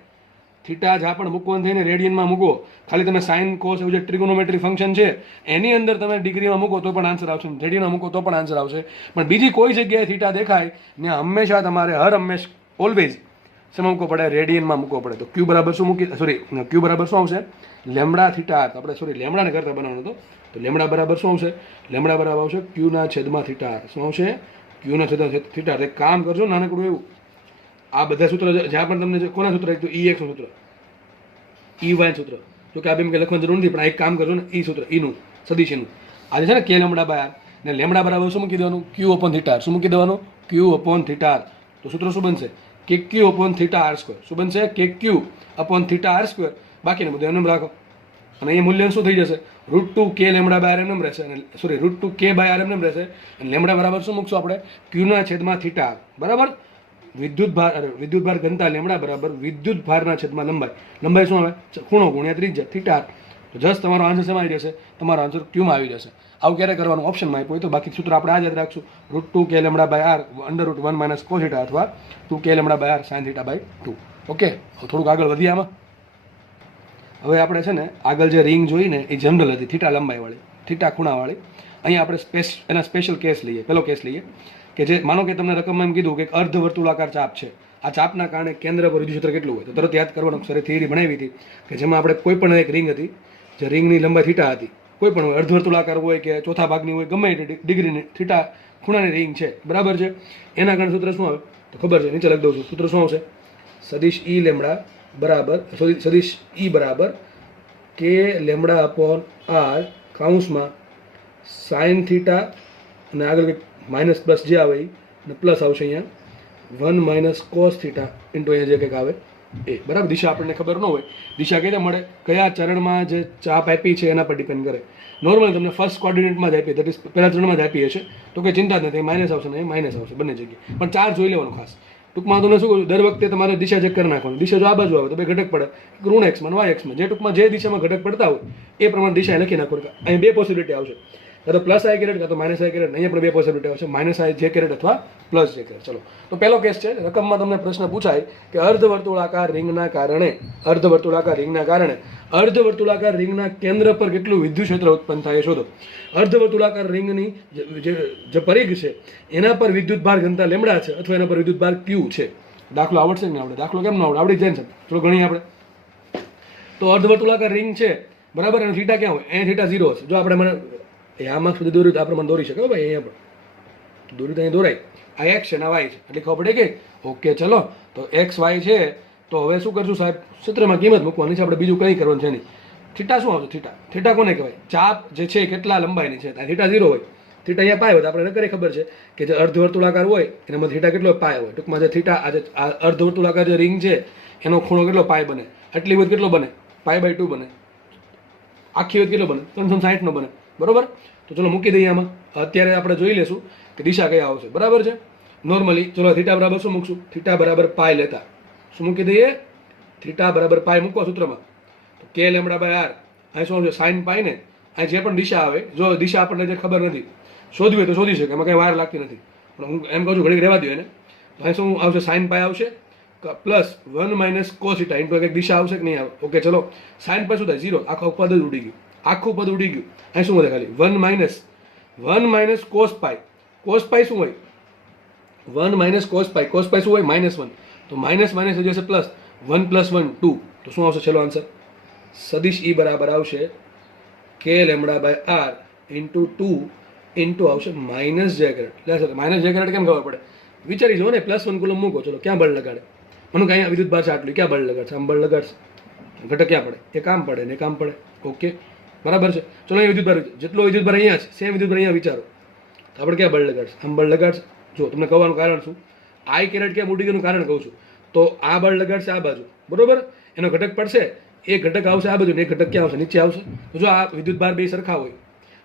થીટા જ્યાં પણ મૂકવાનું થઈને રેડિયનમાં મૂકો. ખાલી તમે સાઇન કોસ એવું જે ટ્રિગોનોમેટ્રી ફંક્શન છે એની અંદર તમે ડિગ્રીમાં મૂકો તો પણ આન્સર આવશે, રેડિયનમાં મૂકો તો પણ આન્સર આવશે. પણ બીજી કોઈ જગ્યાએ થીટા દેખાય ને હંમેશા તમારે હંમેશ ઓલવેઝ શેમાં મૂકવો પડે? રેડિયનમાં મૂકવો પડે. તો Q બરાબર શું મૂકી, સોરી, Q બરાબર શું આવશે? Lambda theta r. આપણે સોરી લેમડાને કરતા બનાવવાનો હતો, તો લેમડા બરાબર શું આવશે? લેમડા બરાબર આવશે Q ના છેદમાં થીટા r. શું આવશે? Q ના છેદમાં થીટા r. એક કામ કરજો નાનકડું એવું, આ બધા સૂત્ર જ્યાં પણ તમને કોના સૂત્ર એક તો EX નું સૂત્ર, EY સૂત્ર, જો કે આ બેમ કે લખવાની જરૂર નથી, પણ એક કામ કરજો ને, E સૂત્ર, ઈનું સદિશ એનું. આજે છે ને k લેમડા બાય r, ને લેમડા બરાબર શું મૂકી દેવાનું? Q upon theta r. શું મૂકી દેવાનું? Q upon theta r. તો સૂત્ર શું બનશે? કે Q upon theta r square. શું બનશે? કે Q upon theta r square. બાકીને બધું એમને રાખો, અને અહીંયા મૂલ્ય શું થઈ જશે? √2 k લેમડા બાય r એમને રહેશે, અને સોરી √2 k બાય r એમને રહેશે. અને લેમડા બરાબર શું મૂકશું આપણે? Q ના છેદમાં થીટા r, બરાબર? વિદ્યુત ભાર ઘનતા લેમડા બરાબર વિદ્યુત ભારના છેદમાં લંબાઈ. લંબાઈ શું આવે? ખૂણો ગુણ્યા ત્રિજ્યા, થીટા r. તો જસ્ટ તમારો આન્સર શેમાં આવી જશે? તમારો આન્સર ક્યુમાં આવી જશે. આવું ક્યારે કરવાનું? ઓપ્શનમાં આપ્યું હોય તો. બાકી સૂત્ર આપણે આ જ યાદ રાખશું, √2 k lambda by r √1 minus cos theta, અથવા 2 k lambda by r sine theta by 2. Okay, થોડુંક આગળ વધીએ આમાં. હવે આપણે છે ને આગળ જે રિંગ જોઈને એ જનરલ હતી, થીટા લંબાઈવાળી. થીટા ખૂણાવાળી. અહીંયા આપણે એના સ્પેશિયલ કેસ લઈએ. પહેલો કેસ લઈએ કે જે માનો કે તમને રકમમાં એમ કીધું કે એક અર્ધવર્તુળાકાર ચાપ છે. આ ચાપના કારણે કેન્દ્ર પર વિદ્યુત ક્ષેત્ર કેટલું હોય તો તરત યાદ કરવાનું. સરે થિયરી બનાવી હતી કે જેમાં આપણે કોઈ પણ એક રિંગ હતી, જે રિંગની લંબાઈ થીટા હતી, કોઈ પણ હોય, અર્ધવર્તુળાકાર હોય કે ચોથા ભાગની હોય, ગમે તે ડિગ્રીની થીટા ખૂણાની રિંગ છે, બરાબર છે. એના કારણે સૂત્ર શું આવે તો ખબર છે, નીચે લખી દઉં છું. સૂત્ર શું આવશે? સદિશ ઈ લેમડા બરાબર સદિશ ઈ બરાબર કે લેમડા અપોન આર કાઉન્સમાં સાઇન થીટા અને આગળ માઇનસ પ્લસ જે આવે અને પ્લસ આવશે અહીંયા 1 માઇનસ કોસ થીટા ઇન્ટુ અહીંયા જે કંઈક આવે એ. બરાબર. દિશા આપણને ખબર ન હોય, દિશા કઈ રીતે મળે? કયા ચરણમાં જે ચાપ આપી છે એના પર ડિપેન્ડ કરે. નોર્મલી તમને ફર્સ્ટ કોર્ડિનેટમાં જ આપી, દેટ ઇઝ પહેલા ચરણમાં જ આપી હશે તો કે ચિંતા જ નથી, માઇનસ આવશે ને માઇનસ આવશે બંને જગ્યાએ. પણ ચાર જોઈ લેવાનું ખાસ. ટૂંકમાં તમને શું કહ્યું, દર વખતે તમારે દિશા ચેક કરી નાખવાનું. દિશા જો આ બાજુ આવે તો બે ઘટક પડે, ઋણ એક્સમાં વાય એક્સમાં, જે ટૂંકમાં જે દિશામાં ઘટક પડતા હોય એ પ્રમાણે દિશા લખી નાખવાનું. અહીં બે પોસિબિલિટી આવશે, કાં તો પ્લસ આઈ કેરેટ કાં તો માઇનસ આઈ કેરેટ. અહીંયા પણ બે પોસિબિલિટી આવશે, માઇનસ આઈ જે કેરેટ અથવા પ્લસ જે કેરેટ. ચલો, તો પહેલો કેસ છે, રકમમાં તમને પ્રશ્ન પૂછાય કે અર્ધવર્તુળાકાર રિંગના કારણે અર્ધવર્તુળાકાર રિંગના કેન્દ્ર પર કેટલું વિદ્યુત ક્ષેત્ર ઉત્પન્ન થાય શોધો. અર્ધવર્તુળાકાર રિંગની જે પરિઘ છે એના પર વિદ્યુત ભાર ઘનતા લેમડા છે અથવા એના પર વિદ્યુત ભાર ક્યુ છે. દાખલો આવડશે કે ના આવડે? દાખલો કેમ ના આવડે? આવડી જાય ને થોડું ગણીએ આપણે. તો અર્ધવર્તુળાકાર રિંગ છે, બરાબર. અને થીટા ક્યાં હોય? અહીંયા થીટા 0 હશે. જો આપણે મને આમાં સુધી દોર્યું તો આપણે મને દોરી શકે ભાઈ, અહીંયા પણ દોરી તો અહીંયા દોરાય. આ એક્સ છે ને વાય છે એટલે ખબર પડે કે ઓકે ચલો તો એક્સ વાય છે. તો હવે શું કરશું સાહેબ? સૂત્રમાં કિંમત મૂકવાની છે આપણે, બીજું કંઈ કરવાનું છે નહીં. થીટા શું આવશે? થીટા કોને કહેવાય? ચાપ જે છે કેટલા લંબાઈની છે. થીટા 0 હોય, થીટા અહીંયા પાય હોય તો આપણે નકરી ખબર છે કે જે અર્ધવર્તુળાકાર હોય એનામાં થીટા કેટલો પાય હોય. ટૂંકમાં જે થીટા આ અર્ધવર્તુળાકાર જે રિંગ છે એનો ખૂણો કેટલો પાય બને? આટલી વખત કેટલો બને? π/2 બને. આખી વખત કેટલો બને? 360 નો બને, બરોબર. તો ચલો મૂકી દઈએ આમાં. અત્યારે આપણે જોઈ લેશું કે દિશા કઈ આવશે, બરાબર છે. નોર્મલી ચલો થીટા બરાબર શું મૂકશું? થીટા બરાબર પાય લેતા શું મૂકી દઈએ? થીટા બરાબર પાય મૂકવા સૂત્રમાં. તો કે લેમડા બાય આર, અહીં શું આવશે? સાઇન પાય ને. અહીં જે પણ દિશા આવે, જો દિશા આપણને જે ખબર નથી, શોધવી હોય તો શોધી શકે, એમાં કંઈ વાર લાગતી નથી. પણ હું એમ કહું છું ઘડી રહેવા દો એને. તો અહીં શું આવશે? સાઇન પાય આવશે plus 1 minus cos theta into એક દિશા આવશે કે નહીં આવે? ઓકે ચલો, સાઇન પાય શું થાય? 0. આખું પદ જ ઉડી ગયું, આખું પદ ઉડી ગયું. અહીં શું વધે? ખાલી 1 માઇનસ કોસ પાય. કોસ પાય શું હોય? 1 માઇનસ કોસ પાય. કોસ પાય શું હોય? -1. તો માઇનસ માઇનસ થઈ જશે પ્લસ. 1 + 1 2. તો શું આવશે છેલ્લો આન્સર? સદિશ ઈ બરાબર આવશે કે lambda by R into 2 into આવશે માઇનસ જે કેરેટ. એટલે માઇનસ જે કેરેટ કેમ ખબર પડે? વિચારી જો ને, +1 કુલમ મૂકો. ચલો ક્યાં બળ લગાડે? મને કે અહીંયા વિદ્યુત ભાર છે આટલું, ક્યાં બળ લગાડશે? આમ બળ લગાડશે. ઘટક ક્યાં પડે? એ કામ પડે ને કામ પડે. ઓકે બરાબર છે. ચલો અહીંયા વિદ્યુત ભાર, જેટલો વિદ્યુત ભાર અહીંયા છે સેમ વિદ્યુત ભાર અહીંયા વિચારો તો આપણે ક્યાં બળ લગાડશે? આમ બળ લગાડશે. જો તમને કહેવાનું કારણ શું? આઈ કેરેટ ક્યાં ઉડી ગયું કારણ કહું છું. તો આ બળ લગાડશે આ બાજુ, બરોબર. એનો ઘટક પડશે, એ ઘટક આવશે આ બાજુ ને એ ઘટક ક્યાં આવશે? નીચે આવશે. તો જો આ વિદ્યુત ભાર બે સરખા હોય,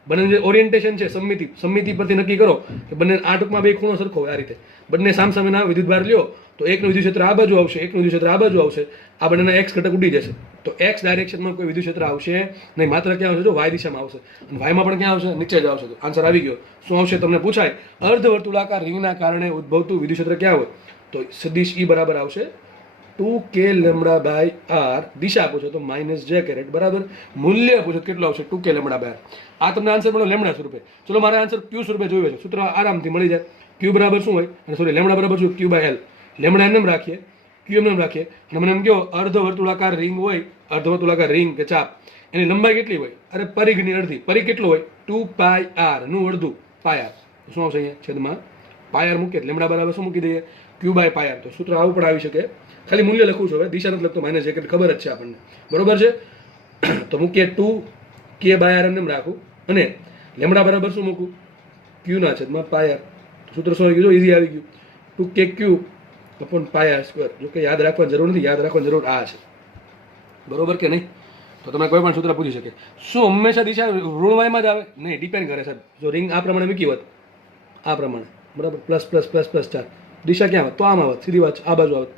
બંને જે ઓરિએન્ટેશન છે સમમિતિ પરથી નક્કી કરો કે બંને આ ટૂંકમાં બે ખૂણો સરખો હોય. આ રીતે બંને સામસામેના વિદ્યુત ભાર લ્યો તો એકનું વિદ્યુત ક્ષેત્ર આ બાજુ આવશે, એકનું વિદ્યુત ક્ષેત્ર આ બાજુ આવશે. આ બંનેના એક્સ ઘટક ઉડી જશે. તો એક્સ ડાયરેક્શનમાં કોઈ વિદ્યુત ક્ષેત્ર આવશે નહીં, માત્ર ક્યાં આવશે? જો વાય દિશામાં આવશે. અને વાયમાં પણ ક્યાં આવશે? નીચે જ આવશે. તો આન્સર આવી ગયો. શું આવશે? તમને પૂછાય અર્ધવર્તુળાકાર રિંગના કારણે ઉદ્ભવતું વિદ્યુત ક્ષેત્ર ક્યાં હોય? તો સદિશ ઈ બરાબર આવશે 2k લેમડા બાય આર. દિશા પૂછો તો માઇનસ જે કેરેટ, બરાબર. મૂલ્ય પૂછો કેટલો આવશે? 2k lambda by R. આ તમને આન્સર મળ્યો લેમડા સ્વરૂપે. ચલો મારે આન્સર ક્યુ સ્વરૂપે જોયું છે. સૂત્ર આરામથી મળી જાય. ક્યુ બરાબર શું હોય? અને સોરી લેમડા બરાબર શું? Q/L. લેમડા એમ રાખીએ, ક્યુ એમ રાખીએ. અને મને એમ કહો અર્ધવર્તુળાકાર રિંગ હોય, અર્ધવર્તુળાકાર રિંગ કે ચાપ, એની લંબાઈ કેટલી હોય? અરે પરિઘની અડધી. પરિઘ કેટલો હોય? 2πr નું અડધું πr. શું આવશે અહીંયા છેદમાં πr મૂકીએ. લેમડા બરાબર શું મૂકી દઈએ? Q/πr. તો સૂત્ર આવું પણ આવી શકે. ખાલી મૂલ્ય લખું છું, હવે દિશા નથી લખતો, માઇનસ જે ખબર જ છે આપણને, બરોબર છે. તો મૂકીએ 2k/r એમ રાખું અને લેમડા બરાબર શું મૂકું? ક્યુ ના છેદમાં πr. સૂત્ર શું આવી ગયું? ઈઝી આવી ગયું. 2kq/πr². જો કે યાદ રાખવાની જરૂર નથી, યાદ રાખવાની જરૂર આ છે, બરોબર કે નહીં? તો તમે કોઈ પણ સૂત્ર પૂછી શકે. શું હંમેશા દિશા ઋણવાયમાં જ આવે? નહીં, ડિપેન્ડ કરે સાહેબ. જો રિંગ આ પ્રમાણે મૂકી હોત, આ પ્રમાણે, બરાબર, ++++4, દિશા ક્યાં આવત? તો આમ આવત, સીધી વાત આ બાજુ આવત.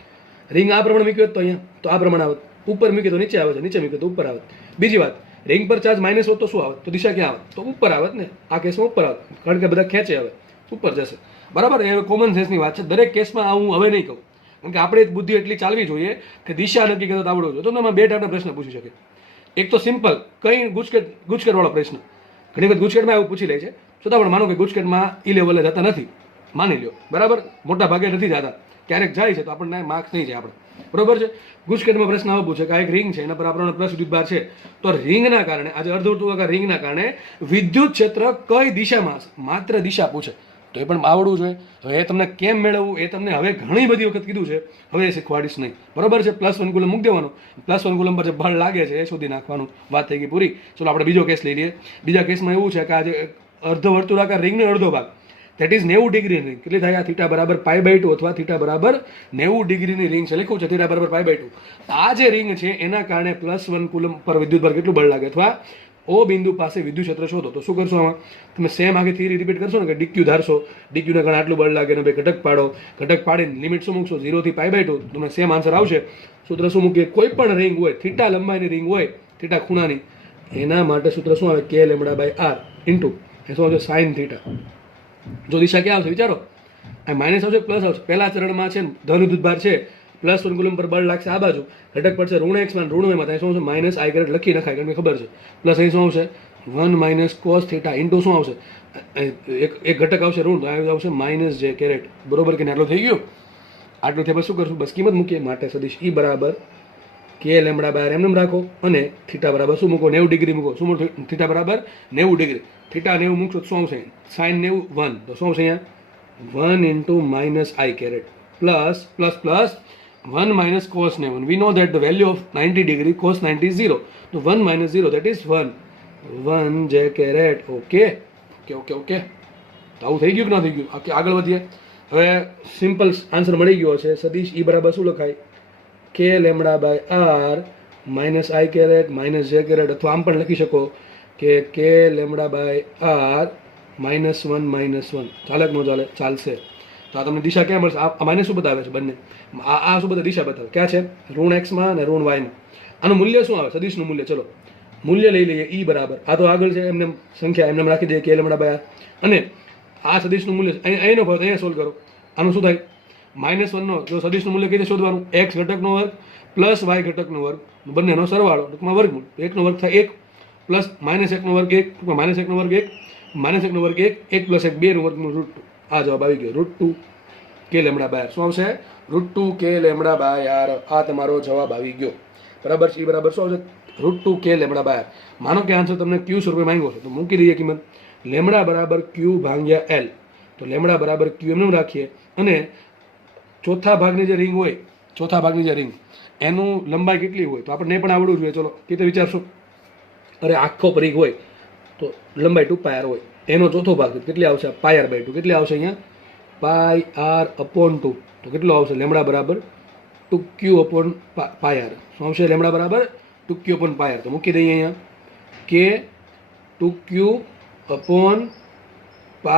રિંગ આ પ્રમાણે મૂકી હોત તો અહીંયા, તો આ પ્રમાણે આવત. ઉપર મૂકી તો નીચે આવે છે, નીચે મૂકી તો ઉપર આવત. બીજી વાત, રિંગ પર ચાર્જ માઇનસ હોત તો શું આવત? તો દિશા ક્યાં આવત? તો ઉપર આવત ને. આ કેસમાં ઉપર આવત, કારણ કે બધા ખેંચે આવે, ઉપર જશે, બરાબર. એ કોમન સેન્સની વાત છે. દરેક કેસમાં હું હવે નહીં કહું, કારણ કે આપણે બુદ્ધિ એટલી ચાલવી જોઈએ કે દિશા નક્કી કરતા આવડવું જોઈએ. તો તમે બે ટાઈપના પ્રશ્ન પૂછી શકે. એક તો સિમ્પલ, કંઈ ગુજકેટ વાળો પ્રશ્ન, ઘણી વખત ગુજકેટમાં એવું પૂછી લે છે, છતાં પણ માનો કે ગુજકેટમાં ઈ લેવલે જતા નથી, માની લ્યો બરાબર, મોટા ભાગે નથી જતા, ક્યારેક જાય છે તો આપણને માર્ક્સ નહીં જાય આપણે, બરોબર છે. ગુજકેટમાં પ્રશ્ન આવો પૂછે કે આ એક રિંગ છે, એના પર આપણને પ્લસ વિદ્યુતભાર છે, તો રિંગના કારણે આજે અર્ધવર્તુળાકાર રિંગના કારણે વિદ્યુત ક્ષેત્ર કઈ દિશામાં હશે, માત્ર દિશા પૂછે તો એ પણ આવડવું જોઈએ. હવે એ તમને કેમ મેળવવું એ તમને હવે ઘણી બધી વખત કીધું છે, હવે એ શીખવાડીશ નહીં, બરોબર છે. +1 કુલમ મૂકી દેવાનું, +1 કુલમ પર જે બળ લાગે છે એ શોધી નાખવાનું, વાત થઈ ગઈ પૂરી. ચલો આપણે બીજો કેસ લઈ લઈએ. બીજા કેસમાં એવું છે કે આજે અર્ધવર્તુળાકાર રિંગનો અડધો ભાગ, દેટ ઇઝ 90 ડિગ્રીની રિંગ, કેટલી થાય? θ બરાબર π/2 અથવા θ બરાબર 90 ડિગ્રીની રિંગ છે, લખ્યું છે θ બરાબર π/2. આ જે રિંગ છે એના કારણે +1 કુલમ પર વિદ્યુતભાર કેટલું બળ લાગે, અથવા ઓ બિંદુ પાસે વિદ્યુત ક્ષેત્ર શોધો. તો શું કરશો આમાં? તમે સેમ આખી થિયરી રિપીટ કરશો ને કે dq ધારશો, dq ના કારણે આટલું બળ લાગે ને બે ઘટક પાડો, ઘટક પાડીને લિમિટ શું મૂકશો? 0 થી π/2, તમને સેમ આન્સર આવશે. સૂત્ર શું મૂકીએ? કોઈ પણ રિંગ હોય, θ લંબાઈની રિંગ હોય, θ ખૂણાની, એના માટે સૂત્ર શું આવે? k/r ઇન્ટુ એ શું આવશે? sin θ. જો દિશા ક્યાં આવશે વિચારો, આ માઇનસ આવશે પ્લસ આવશે. પહેલા ચરણમાં છે ધન વિદ્યુતભાર છે, +1 કુલમ પર બળ લાગશે આ બાજુ, ઘટક પડશે ઋણ x માં ઋણ y માં, ત્યાં શું આવશે? માઇનસ i કેરેટ લખી નખાય કારણ કે ખબર છે. પ્લસ અહીં શું આવશે? 1 - cos θ ઇન્ટુ શું આવશે? એક ઘટક આવશે ઋણ, તો આ આવશે -j કેરેટ, બરોબર કે આટલું થઈ ગયું? આટલું થયા પછી શું કરશું? બસ કિંમત મૂકીએ. માટે સદિશ E બરાબર k/r એમને રાખો, અને θ બરાબર શું મૂકો? 90 ડિગ્રી મૂકો. શું મૂકો? θ બરાબર 90 ડિગ્રી. θ 90 મૂકશો તો શું આવશે? sin 90 1, તો શું આવશે અહીંયા? 1 × -i caret plus plus plus 1 - cos 90. We know that the value of 90 degree cos 90 is 0. So 1 - 0, that is 1. 1 j caret. Okay okay okay okay. તો આવું થઈ ગયું કે ના થઈ ગયું? આગળ વધીએ. હવે સિમ્પલ આન્સર મળી ગયો છે. સદિશ E બરાબર શું લખાય? k/r -i caret -j caret, અથવા આમ પણ લખી શકો કે k/r -1 ચાલે કે ન ચાલે? ચાલશે. તો આ તમને દિશા ક્યાં મળશે? આ માઇનસ શું બતાવે છે? બંને આ શું બધા દિશા બતાવે? ક્યાં છે? ઋણ x માં અને ઋણ y માં. આનું મૂલ્ય શું આવે? સદિશનું મૂલ્ય. ચલો મૂલ્ય લઈ લઈએ. E બરાબર, આ તો આગળ છે, એમને સંખ્યા એમને રાખી દઈએ k/r, અને આ સદિશનું મૂલ્ય અહીંનો ભાગ અહીંયા સોલ્વ કરો. આનું શું થાય? -1 નો જો સદિશનું મૂલ્ય કઈ રીતે શોધવાનું? x ઘટકનો વર્ગ પ્લસ y ઘટકનો વર્ગ, બંનેનો સરવાળો, ટૂંકમાં વર્ગમૂળ. 1 નો વર્ગ થાય 1, પ્લસ -1 નો વર્ગ 1, ટૂંકમાં -1 નો વર્ગ 1, -1 નો વર્ગ 1, 1 + 1 2 નું વર્ગમૂળ √2. આ જવાબ આવી ગયો, √2 k/r. શું આવશે? √2 k/r. આ તમારો જવાબ આવી ગયો, બરાબર છે. E બરાબર શું આવશે? √2 k/r. માનો કે આન્સર તમને q સ્વરૂપે માંગ્યો છે, તો મૂકી દઈએ કિંમત. λ બરાબર q/l. તો λ બરાબર q એમને રાખીએ, અને ચોથા ભાગની જે રિંગ હોય, ચોથા ભાગની જે રિંગ, એનું લંબાઈ કેટલી હોય તો આપણને પણ આવડવું જોઈએ. ચલો કેતે વિચારશો? અરે આખો પરિઘ હોય તો લંબાઈ 2πr હોય, એનો ચોથો ભાગ કેટલી આવશે? πr/2. કેટલી આવશે અહીંયા? πr/2. તો કેટલો આવશે? λ બરાબર 2q/πr. શું આવશે? λ બરાબર 2q/πr. તો મૂકી દઈએ અહીંયા k 2q/πr² ×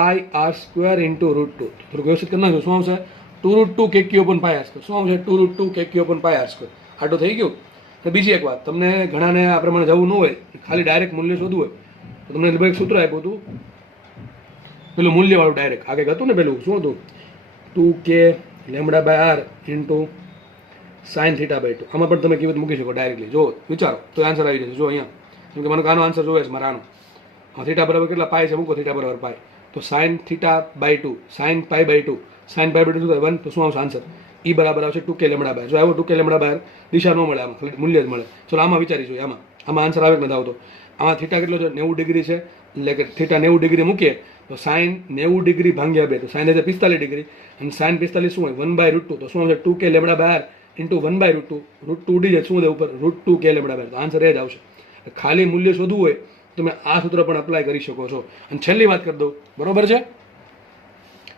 √2. થોડુંક વ્યવસ્થિત કરી નાખજો. શું આવશે? 2√2 kq/πr². શું આવશે? 2√2 kq/πr². આટલું થઈ ગયું. તો બીજી એક વાત, તમને ઘણાને આ પ્રમાણે જવું ન હોય, ખાલી ડાયરેક્ટ મૂલ્ય શોધવું હોય, તો તમને એક સૂત્ર આપ્યું હતું પેલું મૂલ્યવાળું ડાયરેક્ટ. આ કંઈક હતું ને પેલું, શું હતું? 2k/r × sin θ/2. આમાં પણ તમે કિંમત મૂકી શકો ડાયરેક્ટલી. જો વિચારો તો આન્સર આવી જશે. જો અહીંયા, કેમ કે મને આનો આન્સર જોવે છે, મારે આનો θ બરાબર કેટલા? π છે, મૂકો θ બરાબર π. તો sin θ/2, sin π/2, sin π/2 શું થાય? 1. તો શું આવશે આન્સર? E બરાબર આવશે 2k/r. જો આવ્યો 2k/r, દિશા ન મળે, આમાં ખાલી મૂલ્ય જ મળે. ચલો આમાં વિચારીશું, આમાં આન્સર આવે કે નથી આવતો? આમાં θ કેટલો છે? 90 ડિગ્રી છે, એટલે કે θ 90 ડિગ્રી મૂકીએ તો sin 90 ડિગ્રી ભાગ્યા 2, તો sin હશે 45 ડિગ્રી, અને sin 45 શું હોય? 1/√2. તો શું આવશે? 2k/r into 1/√2. √2 ઉડી જાય, શું થાય ઉપર? √2 k/r. તો આન્સર એ જ આવશે. ખાલી મૂલ્ય શોધવું હોય તમે આ સૂત્ર પણ અપ્લાય કરી શકો છો. અને છેલ્લી વાત કરી દઉં, બરોબર છે?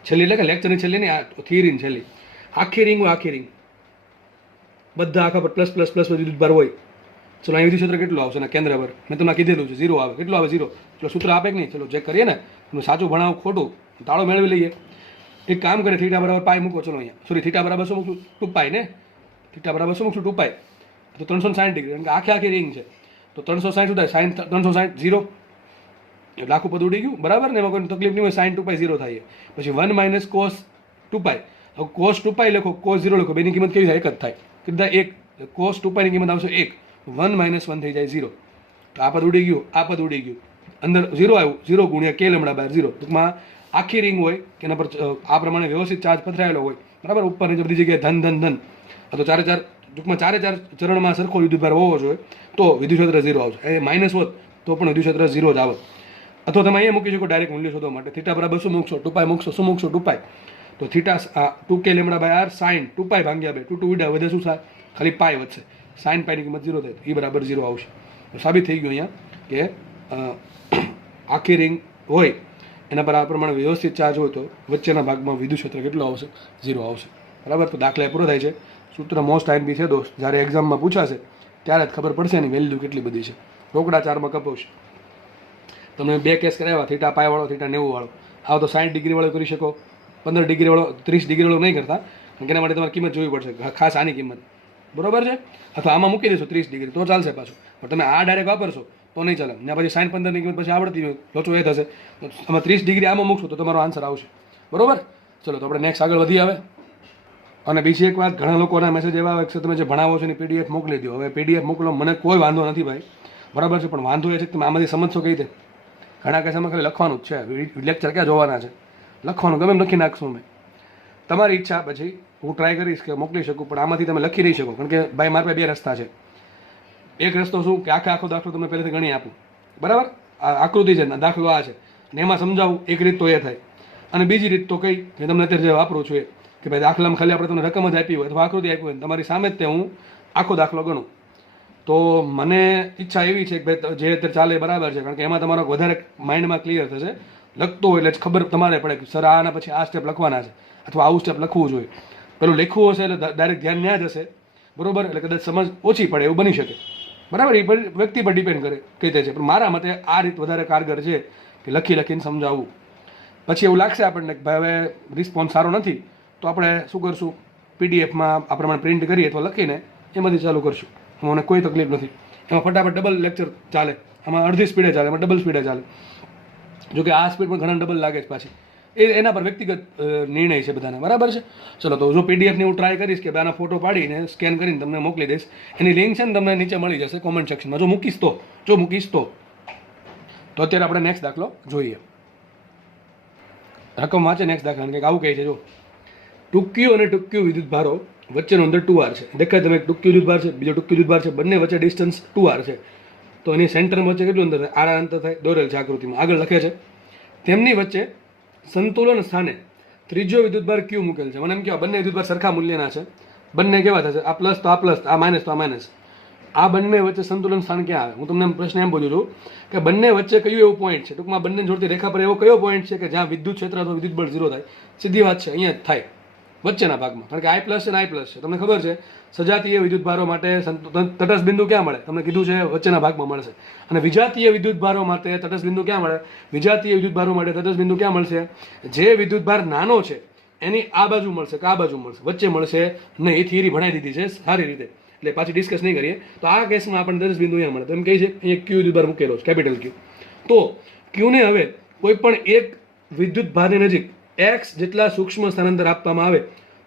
છેલ્લી એટલે કે લેક્ચરની છેલ્લી નહીં, આ થિયરીની છેલ્લી. આખી રિંગ હોય, આખી રિંગ, બધા આખા પર પ્લસ પ્લસ પ્લસ વિદ્યુતભાર હોય. ચલો અહીં વિદ્યુત ક્ષેત્ર કેટલું આવશે? કેન્દ્ર પર મેં તમને કીધેલું છે 0 આવે. કેટલું આવે? 0. ચલો સૂત્ર આપે કે નહીં? ચલો ચેક કરીએ ને, તમે સાચું ભણાવો ખોટું તાળો મેળવી લઈએ. એક કામ કરે, θ બરાબર π મૂકો. ચલો અહીંયા સોરી, θ બરાબર શું મૂકશું? 2π ને. θ બરાબર શું મૂકશું? 2π. તો 360 ડિગ્રી, કારણ કે આખી રિંગ છે. તો 360 શું થાય? sin 360 0, એટલે આખું પદ ઉડી ગયું, બરાબર ને? એમાં કોઈ તકલીફ નહીં હોય. sin 2π 0 થાય. પછી 1 - cos 2π. હવે cos 2π લખો, cos 0 લખો, બેની કિંમત કેવી થાય? એક જ થાય. કેટલા? 1. cos 2π ની કિંમત આવશે 1. 1 - 1 થઈ જાય 0. તો આ પદ ઉડી ગયું, આ પદ ઉડી ગયું. અંદર 0 આવ્યું, 0 ગુણ્યા k લેમડા બાય 0. ટૂંકમાં આખી રિંગ હોય કે એના પર આ પ્રમાણે વ્યવસ્થિત ચાર્જ પથરાયેલો હોય, બરાબર, ઉપર નીચે બધી જગ્યાએ ધન ધન ધન, તો ચારે ચાર ટૂંકમાં ચારે ચાર ચરણમાં સરખો વિદ્યુતભાર હોવો જોઈએ તો વિદ્યુત ક્ષેત્ર 0 આવશે. એ માઇનસ હોત તો પણ વિદ્યુત ક્ષેત્ર 0 જ આવે. અથવા તમે અહીંયા મૂકી શકો ડાયરેક્ટ મૂલ્ય શોધવા માટે. થીટા બરાબર શું મૂકશો? 2π મૂકશો. શું મૂકશો? 2π. તો theta 2k lambda by r sine 2π ભાગ્યા 2, 2 ઉડા વધે શું થાય? ખાલી પાઈ વધશે. સાઇન પાઈની કિંમત 0 થાય, એ બરાબર 0 આવશે. તો સાબિત થઈ ગયું અહીંયા કે આખી રિંગ હોય એના પર આ પ્રમાણે વ્યવસ્થિત ચાર્જ હોય તો વચ્ચેના ભાગમાં વિદ્યુત ક્ષેત્ર કેટલું આવશે? 0 આવશે. બરાબર. તો દાખલા એ પૂરો થાય છે. સૂત્ર મોસ્ટ ટાઈમ બી છે દોસ્ત, જ્યારે એક્ઝામમાં પૂછાશે ત્યારે જ ખબર પડશે એની વેલ્યુ કેટલી બધી છે. રોકડા 4માં કપાવશે. તમે 2 કેસ કરાવ્યા, થીટા પાય વાળો, થીટા 90 વાળો. આવો તો 60 ડિગ્રી વાળો કરી શકો, 15 ડિગ્રી વાળો, 30 ડિગ્રી વાળો નહીં કરતા, એના માટે તમારે કિંમત જોવી પડશે, ખાસ આની કિંમત, બરોબર છે. અથવા આમાં મૂકી દેશો 30 ડિગ્રી તો ચાલશે પાછું, પણ તમે આ ડાયરેક્ટ વાપરશો તો નહીં ચાલે. ને પછી 60 15ની કિંમત પછી આવડતી હોય લોચો એ થશે. તો તમે 30 ડિગ્રી આમાં મૂકશો તો તમારો આન્સર આવશે, બરોબર. ચલો તો આપણે નેક્સ્ટ આગળ વધી આવે. અને બીજી એક વાત, ઘણા લોકોના મેસેજ એવા આવે કે તમે જે ભણાવો છો એની પીડીએફ મોકલી દો. હવે પીડીએફ મોકલો, મને કોઈ વાંધો નથી ભાઈ, બરાબર છે, પણ વાંધો એ છે કે તમે આમાંથી સમજશો કઈ રીતે. ઘણા કેસમાં ખાલી લખવાનું જ છે, લેક્ચર ક્યાં જોવાના છે, લખવાનું ગમે એમ લખી નાખશું મેં. તમારી ઈચ્છા, પછી હું ટ્રાય કરીશ કે મોકલી શકું, પણ આમાંથી તમે લખી નહીં શકો. કારણ કે ભાઈ મારા પાસે 2 રસ્તા છે. એક રસ્તો શું કે આખો દાખલો તમને પહેલેથી ગણી આપું, બરાબર, આ આકૃતિ છે, દાખલો આ છે, અને એમાં સમજાવું, એક રીત તો એ થાય. અને બીજી રીત તો કઈ કે તમને અત્યારે જે વાપરું છું એ કે ભાઈ દાખલામાં ખાલી આપણે તમને રકમ જ આપી હોય અથવા આકૃતિ આપી હોય, તમારી સામે જ તે હું આખો દાખલો ગણું. તો મને ઈચ્છા એવી છે કે ભાઈ જે અત્યારે ચાલે બરાબર છે, કારણ કે એમાં તમારો વધારે માઇન્ડમાં ક્લિયર થશે. લખતો હોય એટલે ખબર તમારે પડે કે સર આના પછી આ સ્ટેપ લખવાના છે અથવા આવું સ્ટેપ લખવું જોઈએ. પેલું લખવું હશે એટલે ડાયરેક્ટ ધ્યાન ત્યાં જ હશે, બરોબર, એટલે કદાચ સમજ ઓછી પડે એવું બની શકે, બરાબર. એ વ્યક્તિ પર ડિપેન્ડ કરે કઈ રીતે છે, પણ મારા મતે આ રીત વધારે કારગર છે કે લખી લખીને સમજાવવું. પછી એવું લાગશે આપણને કે ભાઈ હવે રિસ્પોન્સ સારો નથી તો આપણે શું કરશું, પીડીએફમાં આ પ્રમાણે પ્રિન્ટ કરીએ અથવા લખીને એમાંથી ચાલુ કરશું. મને કોઈ તકલીફ નથી. એમાં ફટાફટ ડબલ લેક્ચર ચાલે, આમાં અડધી સ્પીડે ચાલે, એમાં ડબલ સ્પીડે ચાલે. જોકે આ સ્પીડ પણ ઘણા ડબલ લાગે છે પાછી, એના પર વ્યક્તિગત નિર્ણય છે બધાને, બરાબર છે. ચલો તો જો પીડીએફની હું ટ્રાય કરીશ કે આના ફોટો પાડીને સ્કેન કરીને તમને મોકલી દઈશ. એની લિંક છે ને તમને નીચે મળી જશે કોમેન્ટ સેક્શનમાં, જો મૂકીશ તો. અત્યારે આપણે નેક્સ્ટ દાખલો જોઈએ. રકમ વાંચે નેક્સ્ટ દાખલા કંઈક આવું કહે છે. જો ટૂંક્યું અને ટૂંક્યું વિદ્યુત ભારો વચ્ચેનો અંતર 2r છે. દેખાય તમે ટૂંક્યું વિદ્યુત ભાર છે, બીજો ટૂંક્યું વિદ્યુત ભાર છે, બંને વચ્ચે ડિસ્ટન્સ 2r છે. તો એની સેન્ટરમાં વચ્ચે કેટલું અંતર થાય? r અંતર થાય, દોરેલ છે આકૃતિમાં. આગળ લખે છે તેમની વચ્ચે સંતુલન સ્થાને ત્રીજો વિદ્યુતભાર Q મૂકેલ છે. મને એમ કહેવાય બંને વિદ્યુતભાર સરખા મૂલ્યના છે, બંને કેવા થશે? આ પ્લસ તો આ પ્લસ, આ માઇનસ તો આ માઇનસ. આ બંને વચ્ચે સંતુલન સ્થાન ક્યાં આવે? હું તમને પ્રશ્ન એમ પૂછું છું કે બંને વચ્ચે કયું એવું પોઈન્ટ છે, ટૂંકમાં બંને જોડતી રેખા પર એવો કયો પોઈન્ટ છે કે જ્યાં વિદ્યુત ક્ષેત્ર અથવા વિદ્યુત બળ 0 થાય? સીધી વાત છે, અહીંયા જ થાય, વચ્ચેના ભાગમાં. કારણ કે I પ્લસ છે ને I પ્લસ છે. તમને ખબર છે સજાતીય વિદ્યુત ભારો માટે તટસ્થ બિંદુ ક્યાં મળે? તમને કીધું છે વચ્ચેના ભાગમાં મળશે. અને વિજાતીય વિદ્યુત ભારો માટે તટસ્થ બિંદુ ક્યાં મળે? વિજાતીય વિદ્યુત ભારો માટે તટસ્થ બિંદુ ક્યાં મળશે? જે વિદ્યુત ભાર નાનો છે એની આ બાજુ મળશે કે આ બાજુ મળશે? વચ્ચે મળશે નહીં. એ થિયરી ભણાવી દીધી છે સારી રીતે, એટલે પાછી ડિસ્કસ નહીં કરીએ. તો આ કેસમાં આપણને તટસ્થ બિંદુ અહીંયા મળે. તો એમ કહે છે અહીંયા Q વિદ્યુત ભાર મૂકેલો છે, કેપિટલ Q. તો Q ને હવે કોઈ પણ એક વિદ્યુત ભારની નજીક x જેટલા સૂક્ષ્મ સ્થાનાંતર આપવામાં આવે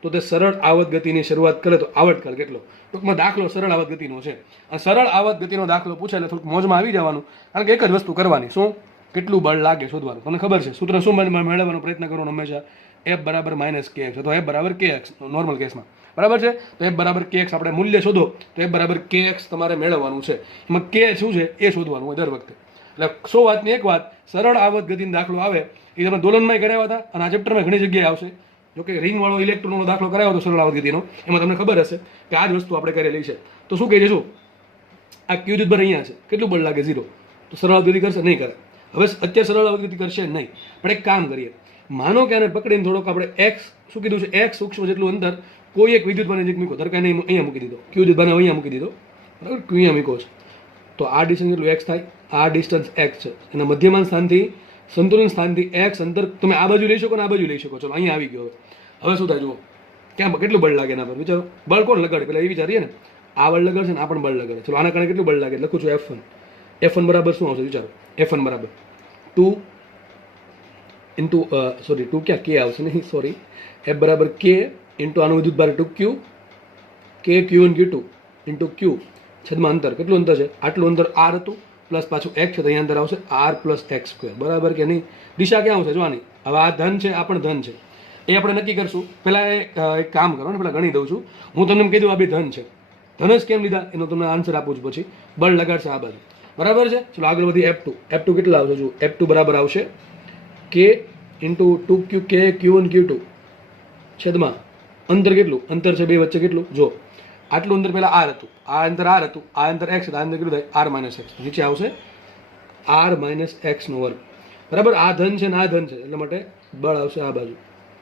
તો તે સરળ આવત ગતિની શરૂઆત કરે તો આવર્તકાળ કેટલો? ટૂંકમાં દાખલો સરળ આવત ગતિનો છે. અને સરળ આવત ગતિનો દાખલો પૂછે એટલે થોડુંક મોજમાં આવી જવાનું, કારણ કે એક જ વસ્તુ કરવાની, શું? કેટલું બળ લાગે શોધવાનું. તમને ખબર છે સૂત્ર શું મેળવવાનો પ્રયત્ન કરવાનો હંમેશા? F બરાબર માઇનસ kx અથવા F બરાબર kx નોર્મલ કેસમાં, બરાબર છે. તો F બરાબર kx આપણે મૂલ્ય શોધો તો F બરાબર kx તમારે મેળવવાનું છે. એમાં k શું છે એ શોધવાનું હોય દર વખતે. એટલે 100 વાતની એક વાત, સરળ આવત ગતિનો દાખલો આવે એ તમે દોલનમાં કરાવ્યા હતા અને આ ચેપ્ટરમાં ઘણી જગ્યાએ આવશે. જો કે રિંગ વાળો ઇલેક્ટ્રોનનો દાખલો કરાવ્યો હતો સરળ આવત ગતિનો, એમાં તમને ખબર હશે કે આ જ વસ્તુ આપણે કરેલી છે. તો શું કહે છે? શું આ Q વિદ્યુત ભાર અહીંયા છે, કેટલું બળ લાગે? 0. તો સરળ આવત ગતિ કરશે? નહીં કરે. હવે અત્યારે સરળ આવત ગતિ કરશે નહીં. પણ એક કામ કરીએ, માનો કે આને પકડીને થોડોક આપણે x શું કીધું છે, x સૂક્ષ્મ જેટલું અંતર કોઈ એક વિદ્યુત ભારની નજીક મૂકો. ધારો કે અહીંયા મૂકી દીધો, Q વિદ્યુત ભારને અહીંયા મૂકી દીધો, બરાબર, Q અહીંયા મૂકો છે. તો આ ડિસ્ટન્સ કેટલું x થાય? આ ડિસ્ટન્સ x છે. એના મધ્યમાન સ્થાનથી સંતુલન સ્થાનથી x અંતર તમે આ બાજુ લઈ શકો ને આ બાજુ લઈ શકો. ચલો અહીંયા આવી ગયો. હવે શું થાય જુઓ, ક્યાં કેટલું બળ લાગે એના પર વિચારો. બળ કોણ લગાડે? પેલા એ વિચારીએ ને, આ બળ લગાડશે ને આ પણ બળ લગાડે. ચલો આના કારણે કેટલું બળ લાગે? લખું છું F1. F1 બરાબર શું આવશે વિચારો? F1 બરાબર 2 ઇન્ટુ સોરી 2 ક્યાં k આવશે નહીં, સોરી. F બરાબર k ઇન્ટુ આનું વિદ્યુત ભાર 2Q, k Q1 Q2 into Q છેદમાં અંતર. કેટલું અંતર છે? આટલું અંતર R હતું પ્લસ પાછું એક્સ છે તો અહીંયા અંદર આવશે આર પ્લસ એક્સ સ્ક્વેર, બરાબર કે નહીં? દિશા ક્યાં આવશે જોવાની? હવે આ ધન છે, આ પણ ધન છે, એ આપણે નક્કી કરશું. પહેલાં એક કામ કરો ને, પહેલાં ગણી દઉં છું. હું તમને એમ કહી દઉં આ બી ધન છે, ધન જ કેમ લીધા એનો તમને આન્સર આપું છું, પછી બળ લગાડશે આ બાજુ, બરાબર છે? ચલો આગળ વધી F2 કેટલા આવશે? જો F2 બરાબર આવશે કે ઇન્ટુ 2Q કે Q1 Q2 છેદમાં અંતર કેટલું? અંતર છે બે વચ્ચે કેટલું? જો આટલું અંતર પહેલાં આર હતું, આ અંતર આર હતું, આ અંતર એક્સ હતું, આ અંતર કેટલું થાય? R minus X. નીચે આવશે આર માઇનસ એક્સનો વર્ગ, બરાબર? આ ધન છે ને આ ધન છે, એટલા માટે બળ આવશે આ બાજુ,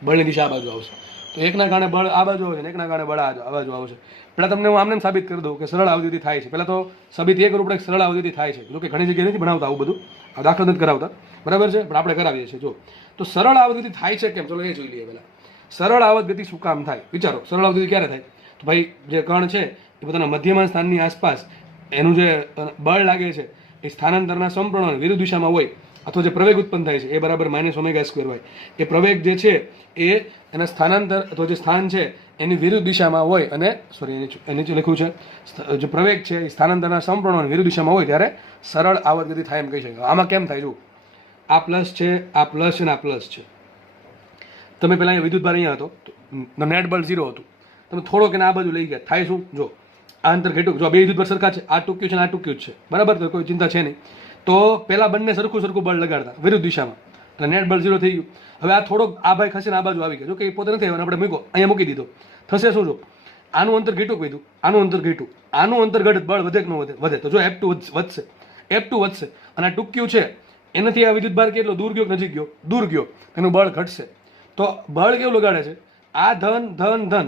બળની દિશા આ બાજુ આવશે. તો એકના કારણે બળ આ બાજુ આવશે ને એકના કારણે બળ આ બાજુ આવશે. પહેલાં તમને હું આમને સાબિત કરી દઉં કે સરળ અવધિથી થાય છે. પહેલાં તો સાબિત એ કરવું પડે કે સરળ અવધિથી થાય છે. જો કે ઘણી જગ્યાએ નથી ભણાવતા આવું બધું, આ દાખલા નથી કરાવતા, બરાબર છે? પણ આપણે કરાવીએ છીએ. જો તો સરળ અવધિથી થાય છે કેમ, ચલો એ જોઈ લઈએ. પહેલાં સરળ આવર્ત શું કામ થાય વિચારો. સરળ આવર્ત ક્યારે થાય? તો ભાઈ જે કણ છે એ પોતાના મધ્યમાં સ્થાનની આસપાસ એનું જે બળ લાગે છે એ સ્થાનાંતરના સમપ્રમાણ વિરુદ્ધ દિશામાં હોય, અથવા જે પ્રવેગ ઉત્પન્ન થાય છે એ બરાબર -ω² હોય. એ પ્રવેગ જે છે એ એના સ્થાનાંતર અથવા જે સ્થાન છે એની વિરુદ્ધ દિશામાં હોય, અને સોરી એ નીચે લખ્યું છે જે પ્રવેગ છે એ સ્થાનાંતરના સમપ્રમાણ વિરુદ્ધ દિશામાં હોય ત્યારે સરળ આવર્ત ગતિ થાય એમ કહી શકાય. આમાં કેમ થાય? જો આ પ્લસ છે, આ પ્લસ છે ને આ પ્લસ છે. તમે પહેલાં અહીંયા વિદ્યુતભાર અહીંયા હતો, નેટ બળ 0 હતું, તમે થોડોક એને આ બાજુ લઈ ગયા, થાય શું? જો આ અંતર ઘટ્યું, જો બે વિદ્યુતભાર સરખા છે, આ ટૂંક્યું છે ને આ ટૂંક્યું છે, બરાબર? તો કોઈ ચિંતા છે નહીં. તો પહેલાં બંને સરખું બળ લગાડતા વિરુદ્ધ દિશામાં, એટલે નેટ બળ 0 થઈ ગયું. હવે આ થોડોક આ ભાઈ ખસીને આ બાજુ આવી ગયા, જો કે એ પોતે નથી આવ્યો, આપણે મૂકો અહીંયા મૂકી દીધો. થશે શું? જો આનું અંતર ઘટ્યું કીધું, આનું અંતર ઘટ્યું, આનું અંતર ઘટે બળ વધે કે ન વધે? તો જો F2 વધશે, F2 વધશે, અને આ ટૂંક્યું છે એનાથી આ વિદ્યુતભાર કેટલો દૂર ગયો કે નજીક ગયો? દૂર ગયો, એનું બળ ઘટશે. તો બળ કેવું લગાડે છે? આ ધન,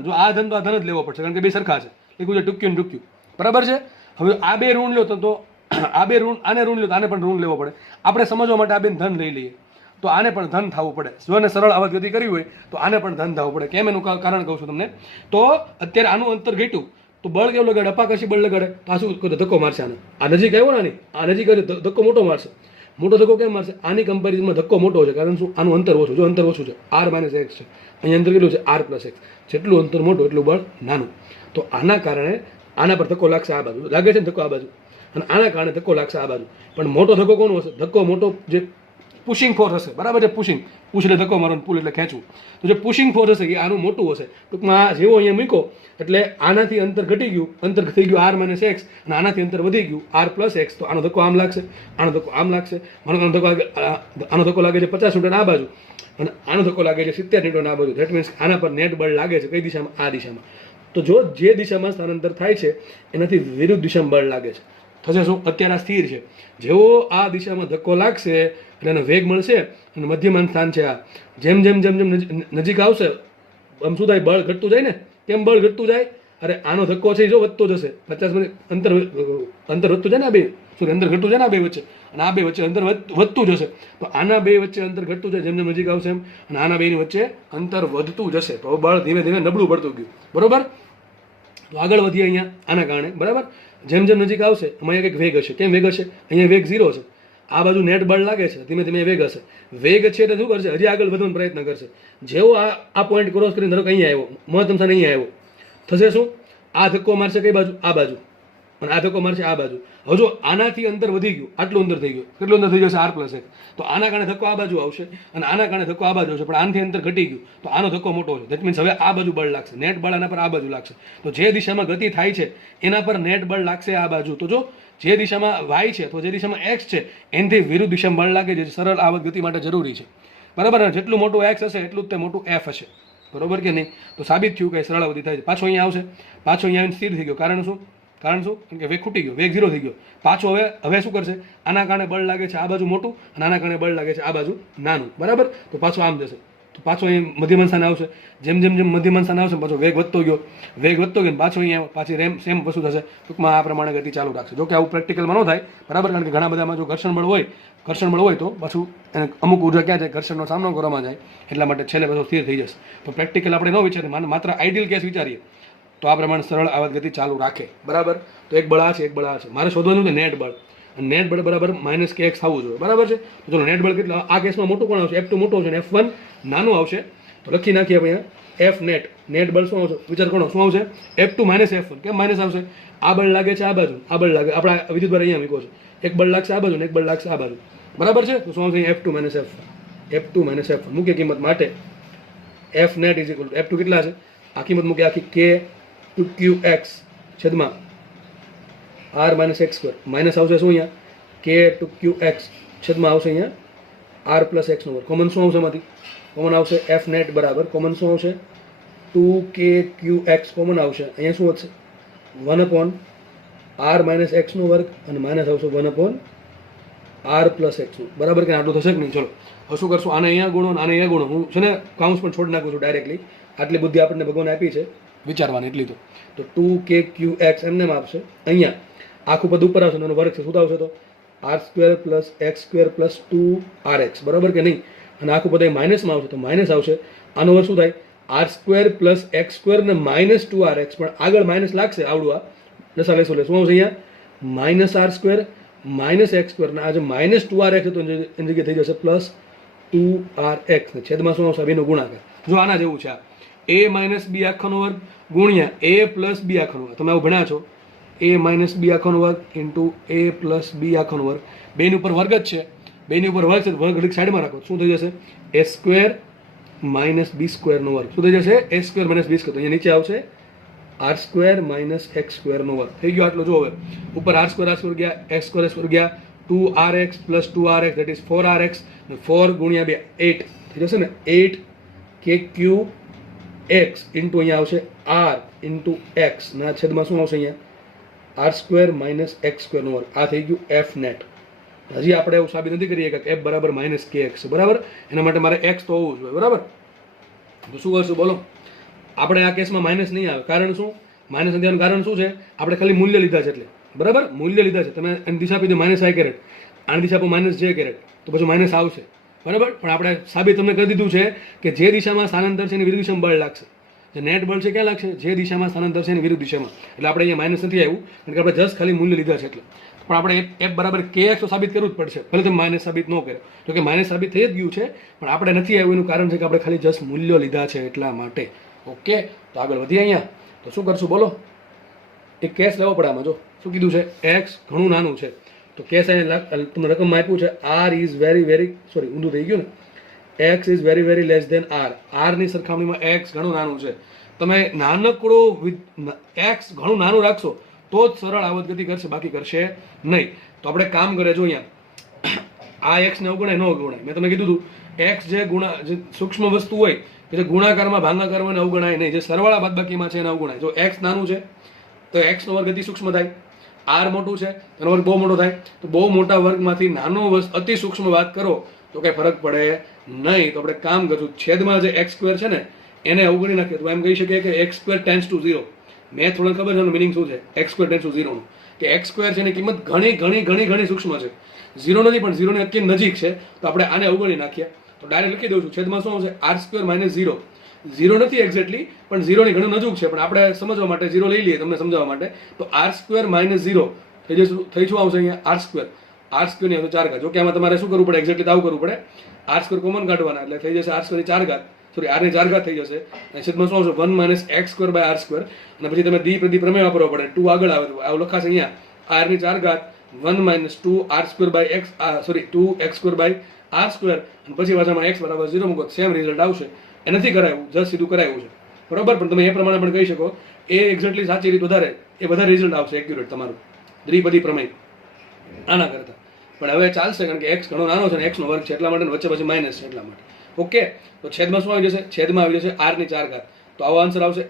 જો આ ધન તો આ ધન જ લેવો પડશે, કારણ કે બે સરખા છે. લખ્યું છે ટૂંક્યું ને ટૂંક્યું, બરાબર છે? હવે આ બે ઋણ લ્યો તો આ બે ઋણ, આને ઋણ લ્યો તો આને પણ ઋણ લેવો પડે. આપણે સમજવા માટે આ બે ધન લઈ લઈએ, તો આને પણ ધન થવું પડે. જો એને સરળ આવર્ત ગતિ કરવી હોય તો આને પણ ધન થવું પડે. કેમ? એનું કારણ કહું છું તમને. તો અત્યારે આનું અંતર ઘટ્યું તો બળ કેવું લગાડે? અપાકર્ષી બળ લગાડે. તો આ શું ધક્કો મારશે આને? આ નજીક આવ્યો ને, આ નજીક આવ્યો ધક્કો મોટો મારશે. મોટો ધક્કો કેમ મારશે? આની કમ્પેરિઝનમાં ધક્કો મોટો છે, કારણ શું? આનું અંતર ઓછું. જો અંતર ઓછું છે, r - x છે, અહીંયા અંતર કેટલું છે? r + x. જેટલું અંતર મોટું એટલું બળ નાનું. તો આના કારણે આના પર ધક્કો લાગશે આ બાજુ, લાગે છે ને ધક્કો આ બાજુ, અને આના કારણે ધક્કો લાગશે આ બાજુ. પણ મોટો ધક્કો કોનો હશે? ધક્કો મોટો જે પુશિંગ ફોર્સ હશે, બરાબર છે? પુશ એટલે ધક્કો મારવાનો, પુલ એટલે ખેંચવું. તો જે પુશિંગ ફોર્સ હશે એ આનું મોટું હશે. ટૂંકમાં જેવો અહીંયા મૂકો એટલે આનાથી અંતર ઘટી ગયું, અંતર થઈ ગયું r - x, અને આનાથી અંતર વધી ગયું r + x. તો આનો ધક્કો આમ લાગશે, આનો ધક્કો આમ લાગશે. આનો ધક્કો લાગે છે 50 ન્યૂટન આ બાજુ, અને આનો ધક્કો લાગે છે 70 ન્યૂટન આ બાજુ. ધેટ મીન્સ આના પર નેટ બળ લાગે છે કઈ દિશામાં? આ દિશામાં. તો જો જે દિશામાં સ્થાનાંતર થાય છે એનાથી વિરુદ્ધ દિશામાં બળ લાગે છે. થશે શું? અત્યારે આ સ્થિર છે, જેવો આ દિશામાં ધક્કો લાગશે એટલે એનો વેગ મળશે, અને મધ્યમાન સ્થાન છે આ. જેમ નજીક આવશે આમ શું થાય? બળ ઘટતું જાય ને. કેમ બળ ઘટતું જાય? અરે આનો ધક્કો છે જો વધતો જશે, 50 અંતર વધતું જાય ને, આ બે અંતર ઘટતું જાય ને આ બે વચ્ચે, અને આ બે વચ્ચે અંતર વધતું જશે. તો આના બે વચ્ચે અંતર ઘટતું જાય જેમ નજીક આવશે એમ, અને આના બેની વચ્ચે અંતર વધતું જશે. તો બળ ધીમે ધીમે નબળું પડતું ગયું, બરોબર? તો આગળ વધીએ અહીંયા આના કારણે, બરાબર? જેમ નજીક આવશે એમાં કંઈક વેગ હશે. કેમ વેગ હશે? અહીંયા વેગ 0 છે, આ બાજુ નેટ બળ લાગે છે, ધીમે ધીમે વેગ હશે. વેગ છે એટલે શું કરશે? હજી આગળ વધવાનો પ્રયત્ન કરશે. જેવો આ પોઈન્ટ ક્રોસ કરીને ધારો કે અહીંયા આવ્યો, મહત્તમ સ્થાને અહીંયા આવ્યો, થશે શું? આ ધક્કો મારશે કઈ બાજુ? આ બાજુ, અને આ ધક્કો મારશે આ બાજુ. હવે જો આનાથી અંતર વધી ગયું, આટલું અંતર થઈ ગયું, કેટલું અંતર થઈ જશે? r + x. તો આના કારણે ધક્કો આ બાજુ આવશે, અને આના કારણે ધક્કો આ બાજુ આવશે, પણ આનાથી અંતર ઘટી ગયું તો આનો ધક્કો મોટો છે. ધેટ મીન્સ હવે આ બાજુ બળ લાગશે, નેટ બળ આના પર આ બાજુ લાગશે. તો જે દિશામાં ગતિ થાય છે એના પર નેટ બળ લાગશે આ બાજુ. તો જો જે દિશામાં y છે તો જે દિશામાં x છે એનાથી વિરુદ્ધ દિશામાં બળ લાગે, જે સરળ આવર્ત ગતિ માટે જરૂરી છે, બરાબર? જેટલું મોટું x હશે એટલું જ તે મોટું f હશે, બરોબર કે નહીં? તો સાબિત થયું કે સરળ અવધિ થાય છે. પાછો અહીંયા આવશે, પાછો અહીંયા આવીને સ્થિર થઈ ગયો. કારણ શું? કેમ કે વેગ ખૂટી ગયો, વેગ 0 થઈ ગયો. પાછો હવે શું કરશે? આના કારણે બળ લાગે છે આ બાજુ મોટું, અને આના કારણે બળ લાગે છે આ બાજુ નાનું, બરાબર? તો પાછો આમ જશે, તો પાછો અહીં મધ્યમાન સ્થાને આવશે. જેમ મધ્યમાન સ્થાને આવશે પાછો વેગ વધતો ગયો, પાછો અહીંયા પાછી સેમ વસ્તુ થશે. ટૂંકમાં આ પ્રમાણે ગતિ ચાલુ રાખશે. જો કે આવું પ્રેક્ટિકલમાં ન થાય, બરાબર? કારણ કે ઘણા બધામાં જો ઘર્ષણ બળ હોય તો પાછું એને અમુક ઉર્જા ક્યાં જાય? ઘર્ષણનો સામનો કરવામાં જાય, એટલા માટે છેલ્લે પાછું સ્થિર થઈ જશે. તો પ્રેક્ટિકલ આપણે ન વિચારીએ, માત્ર આઈડિયલ કેસ વિચારીએ તો આ પ્રમાણે સરળ આવર્ત ગતિ ચાલુ રાખે, બરાબર? તો એક બળ આ છે, એક બળ આ છે. મારે શોધવાનું છે નેટ બળ, અને નેટ બળ બરાબર -kx થવું જોઈએ, બરાબર છે? તો ચલો નેટ બળ કેટલા? આ કેસમાં મોટું કોણ આવશે? F2 મોટો આવશે, અને F1 નાનું આવશે. તો લખી નાખીએ આપણે અહીંયા એફ નેટ. નેટ બળ શું આવશે વિચાર કરો, શું આવશે? F2 minus F1. કેમ માઇનસ આવશે? આ બળ લાગે છે આ બાજુ, આ બળ લાગે, આપણા વિદ્યુત ભાર અહીંયા મૂકો છે, એક બળ લાગશે આ બાજુ ને એક બળ લાગશે આ બાજુ, બરાબર છે? તો શું આવશે? F2 minus F1. F2 minus F1 મૂકીએ કિંમત માટે F net is equal to F2 કેટલા છે? આ કિંમત મૂકે આખી K2QX છેદમાં R minus X square. Minus આવશે શું અહીંયા? K2QX છેદમાં આવશે અહીંયા R પ્લસ X નો વર્ગ. કોમન શું આવશે એમાંથી? કોમન આવશે એફ નેટ બરાબર કોમન શું આવશે? 2KQX કોમન આવશે. અહીંયા શું વધશે? 1 અપોન R માઇનસ X નો વર્ગ અને માઇનસ આવશે 1 અપોન R પ્લસ X નો. બરાબર કે આટલું થશે કે નહીં? ચલો હવે શું કરશું? આને અહીંયા ગુણો, આને અહીંયા ગુણો. હું છે ને કાઉન્સ પણ છોડી નાખું છું ડાયરેક્ટલી. આટલી બુદ્ધિ આપણને ભગવાન આપી છે વિચારવાની એટલી. તો 2KQX એમને આપશે. અહીંયા આખું પદ ઉપર આવશે એનો વર્ગ છે, શું આવશે? તો R² plus X square plus 2RX. બરાબર કે નહીં? અને આખું પદ માઇનસમાં આવશે તો માઇનસ આવશે. આનો વર્ગ શું થાય? R² પ્લસ X સ્ક્વેર ને માઇનસ 2RX. પણ આગળ માઇનસ લાગશે આવડું. આ દસા લેશો એટલે શું આવશે અહીંયા? Minus R² minus X square ને આ જે માઇનસ 2RX હતો એની જગ્યાએ થઈ જશે પ્લસ 2RX ને છેદમાં શું આવશે? બેનો ગુણાકાર. જો આના જેવું છે, આ A માઇનસ B આખાનો વર્ગ ગુણ્યા A પ્લસ B આખાનો વર્ગ. તમે આવું ભણ્યા છો? A માઇનસ B આખાનો વર્ગ ઇન્ટુ A પ્લસ B આખાનો વર્ગ. બેની ઉપર વર્ગ જ છે, બેની ઉપર વર્ગ છે તો વર્ગ ઘડીક સાઈડમાં રાખો. શું થઈ જશે? A સ્ક્વેર માઇનસ B સ્ક્વેરનો વર્ગ. શું થઈ જશે? A square minus B square. તો અહીંયા નીચે આવશે R સ્ક્વેર માઇનસ X સ્ક્વેરનો વર્ગ. થઈ ગયો આટલો. જો હવે ઉપર R સ્ક્વેર ગયા, X સ્ક્વેર ગયા, 2RX plus 2RX that is 4RX અને 4 ગુણ્યા 2 8 થઈ જશે ને. 8KQX ઇન્ટુ અહીંયા આવશે R ઇન્ટુ X ના છેદમાં શું આવશે? અહીંયા R સ્ક્વેર માઇનસ X સ્ક્વેરનો વર્ગ. આ થઈ ગયું F નેટ. હજી આપણે એવું સાબિત નથી કરીએ કે F બરાબર માઇનસ KX. બરાબર? એના માટે મારે X તો હોવું જોઈએ. બરાબર? તો શું કરશું બોલો? આપણે આ કેસમાં માઇનસ નહીં આવે. કારણ શું? માઇનસ નથી આવવાનું કારણ શું છે? આપણે ખાલી મૂલ્ય લીધા છે એટલે. બરાબર? મૂલ્ય લીધા છે. તમે એની દિશા આપી દો માઇનસ I કેરેટ, આની દિશા આપો માઇનસ J કેરેટ, તો પછી માઇનસ આવશે. બરાબર? પણ આપણે સાબિત તમને કરી દીધું છે કે જે દિશામાં સ્થાનાંતર છે એની વિરુદ્ધ દિશામાં બળ લાગશે. જે નેટ બળ છે ક્યાં લાગશે? જે દિશામાં સ્થાનાંતર છે એની વિરુદ્ધ દિશામાં. એટલે આપણે અહીંયા માઇનસ નથી આવ્યું કારણ કે આપણે જસ્ટ ખાલી મૂલ્ય લીધા છે એટલે. પણ આપણે F બરાબર KX તો સાબિત કરવું જ પડશે, ભલે તમે માઇનસ સાબિત ન કરો. તો કે માઇનસ સાબિત થઈ જ ગયું છે પણ આપણે નથી આવ્યું એનું કારણ છે કે આપણે ખાલી જસ્ટ મૂલ્યો લીધા છે એટલા માટે. ઓકે, તો આગળ વધીએ અહીંયા. તો શું કરશું બોલો? એક કેસ લેવો પડે આમાં. જો શું કીધું છે? X ઘણું નાનું છે તો કેસ તમને રકમમાં આપ્યું છે R ઇઝ વેરી સોરી ઊંધું થઈ ગયું ને. X is very less than R. R ની સરખામણીમાં X ઘણું નાનું છે. તમે નાનકડો X ઘણું નાનું રાખશો તો જ સરળ આવત ગતિ કરશે, બાકી કરશે નહીં. તો આપણે કામ કરે જો અહીંયા આ X ને અવગણાય ન અવગણાય. મેં તમને કીધું હતું X જે સૂક્ષ્મ વસ્તુ હોય કે જે ગુણાકારમાં ભાગાકારમાં અવગણાય નહીં, જે સરવાળા બાદબાકીમાં છે એને અવગણાય. જો X નાનું છે તો X નો વર્ગ અતિ સૂક્ષ્મ થાય. R મોટું છે તેનો વર્ગ બહુ મોટો થાય. તો બહુ મોટા વર્ગમાંથી નાનો અતિ સૂક્ષ્મ વાત કરો તો કઈ ફરક પડે નહીં. તો આપણે કામ કરશું છેદમાં જે X સ્ક્વેર છે ને એને અવગણી નાખીએ તો એમ કહી શકીએ કે X સ્ક્વેર ટેન્સ ટુ 0. મેં થોડું ખબર છે એનું મિનિંગ શું છે? X સ્ક્વેર ટેન્સ ટુ 0 નું કે X સ્ક્વેર છે એની કિંમત ઘણી સૂક્ષ્મ છે. 0 નથી પણ 0 ની અત્યંત નજીક છે. તો આપણે આને અવગણી નાખીએ તો ડાયરેક્ટ લખી દઉં છું છેદમાં શું આવશે? R square minus 0. 0 નથી એક્ઝેક્ટલી પણ 0 ની ઘણું નજીક છે, પણ આપણે સમજવા માટે 0 લઈ લઈએ તમને સમજાવવા માટે. તો R સ્ક્વેર માઇનસ 0 થઈ શું આવશે અહીંયા? R square. R સ્ક્વેર ની 4 ઘાત. જો કે આમાં તમારે શું કરવું પડે? એક્ઝેક્ટલી આવું કરવું પડે. R સ્ક્વેર કોમન કાઢવાના એટલે થઈ જશે R સ્ક્વેર ની 4 ઘાત, સોરી R ની 4 ઘાત થઈ જશે. અને છેદમાં શું આવશે? 1 minus X square by R square. અને પછી તમે દ્વિપદી પ્રમેય વાપરવો પડે. 2 આગળ આવે તો આવું લખાશે અહીંયા R ની 4 ઘાત 1 minus 2 R square by X, sorry 2 X square by R square. અને પછી પાછામાં X બરાબર 0 મૂકો, સેમ રિઝલ્ટ આવશે. એ નથી કરાયું, જસ્ટ સીધું કરાયું છે. બરોબર? પણ તમે એ પ્રમાણે પણ કહી શકો એ એક્ઝેક્ટલી સાચી રીત વધારે રિઝલ્ટ આવશે એક્યુરેટ તમારું દ્વિપદી પ્રમેય આના કરતા. પણ હવે ચાલશે કારણ કે X ઘણો નાનો છે અને X નો વર્ગ છે એટલા માટે, વચ્ચે પછી માઇનસ છે એટલા માટે. ઓકે, તો છેદમાં શું આવી જશે? છેદમાં આવી જશે R ની 4 ઘાત. તો આવો આન્સર આવશે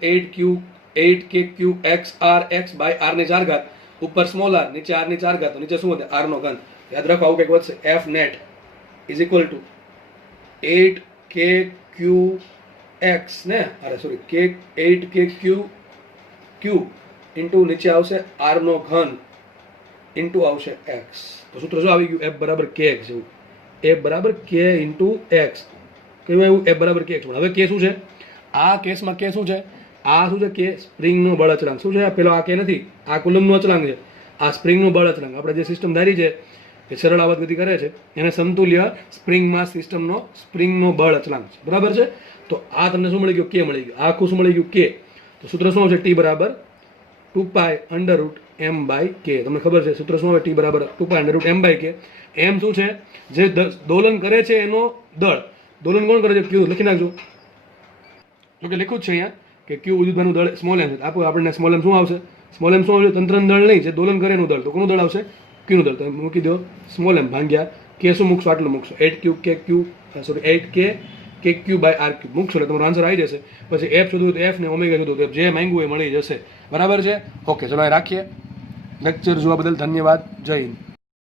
8KQX RX બાય R ની 4 ઘાત. ઉપર સ્મોલ r, નીચે R ની 4 ઘાત. તો નીચે શું વધે? R નો ઘન. યાદ રાખો આવું કંઈક વધશે. F net is equal to 8KQX ને અરે સોરી 8KQ ઇન્ટુ નીચે આવશે R નો ઘન ઇન્ટુ આવશે X. તો સૂત્ર જો આવી ગયું F બરાબર KX જેવું. F બરાબર K ઇન્ટુ X કેવું એવું? F બરાબર KX. હવે K શું છે? આ કેસમાં K શું છે? આ શું છે? K સ્પ્રિંગનો બળ અચળાંક. શું છે? પેલો આ K નથી, આ કુલમનો અચળાંક છે. આ સ્પ્રિંગનો બળ અચળાંક. આપણે જે સિસ્ટમ ધારી છે જે સરળ આવત ગતિ કરે છે એને સમતુલ્ય સ્પ્રિંગ માસ સિસ્ટમનો સ્પ્રિંગનો બળ અચળાંક છે. બરાબર છે. તો આ તમને શું મળી ગયું? કે મળી ગયું. આ આખું શું મળી ગયું? કે. તો સૂત્ર શું આવશે? ટી બરાબર 2π√m/k. તમને ખબર છે સૂત્ર શું આવે? ટી બરાબર 2π√m/k. એમ શું છે? જે દોલન કરે છે એનો દળ. દોલન કોણ કરે છે? ક્યુ. લખી નાખજો. જો કે લખ્યું જ છે અહીંયા કે ક્યુ વિદ્યુતભારનું દળ સ્મોલ એમ છે. આપણને સ્મોલ એમ શું આવશે? સ્મોલ એમ શું આવશે? તંત્રનું દળ નહીં, જે દોલન કરે એનું દળ. તો કોનું દળ આવશે? ક્યુનું દળ. તમે મૂકી દો સ્મોલ એમ ભાગ્યા કે શું મૂકશો? આટલું મૂકશો 8Q/r³ મૂકશો એટલે તમારો આન્સર આવી જશે. પછી એફ શોધવું તો એફ ને ઓમેગા શોધવું તો જે માંગ્યું એ મળી જશે. બરાબર છે. ઓકે, ચલો રાખીએ. લેક્ચર જોવા બદલ ધન્યવાદ. જય હિન્દ.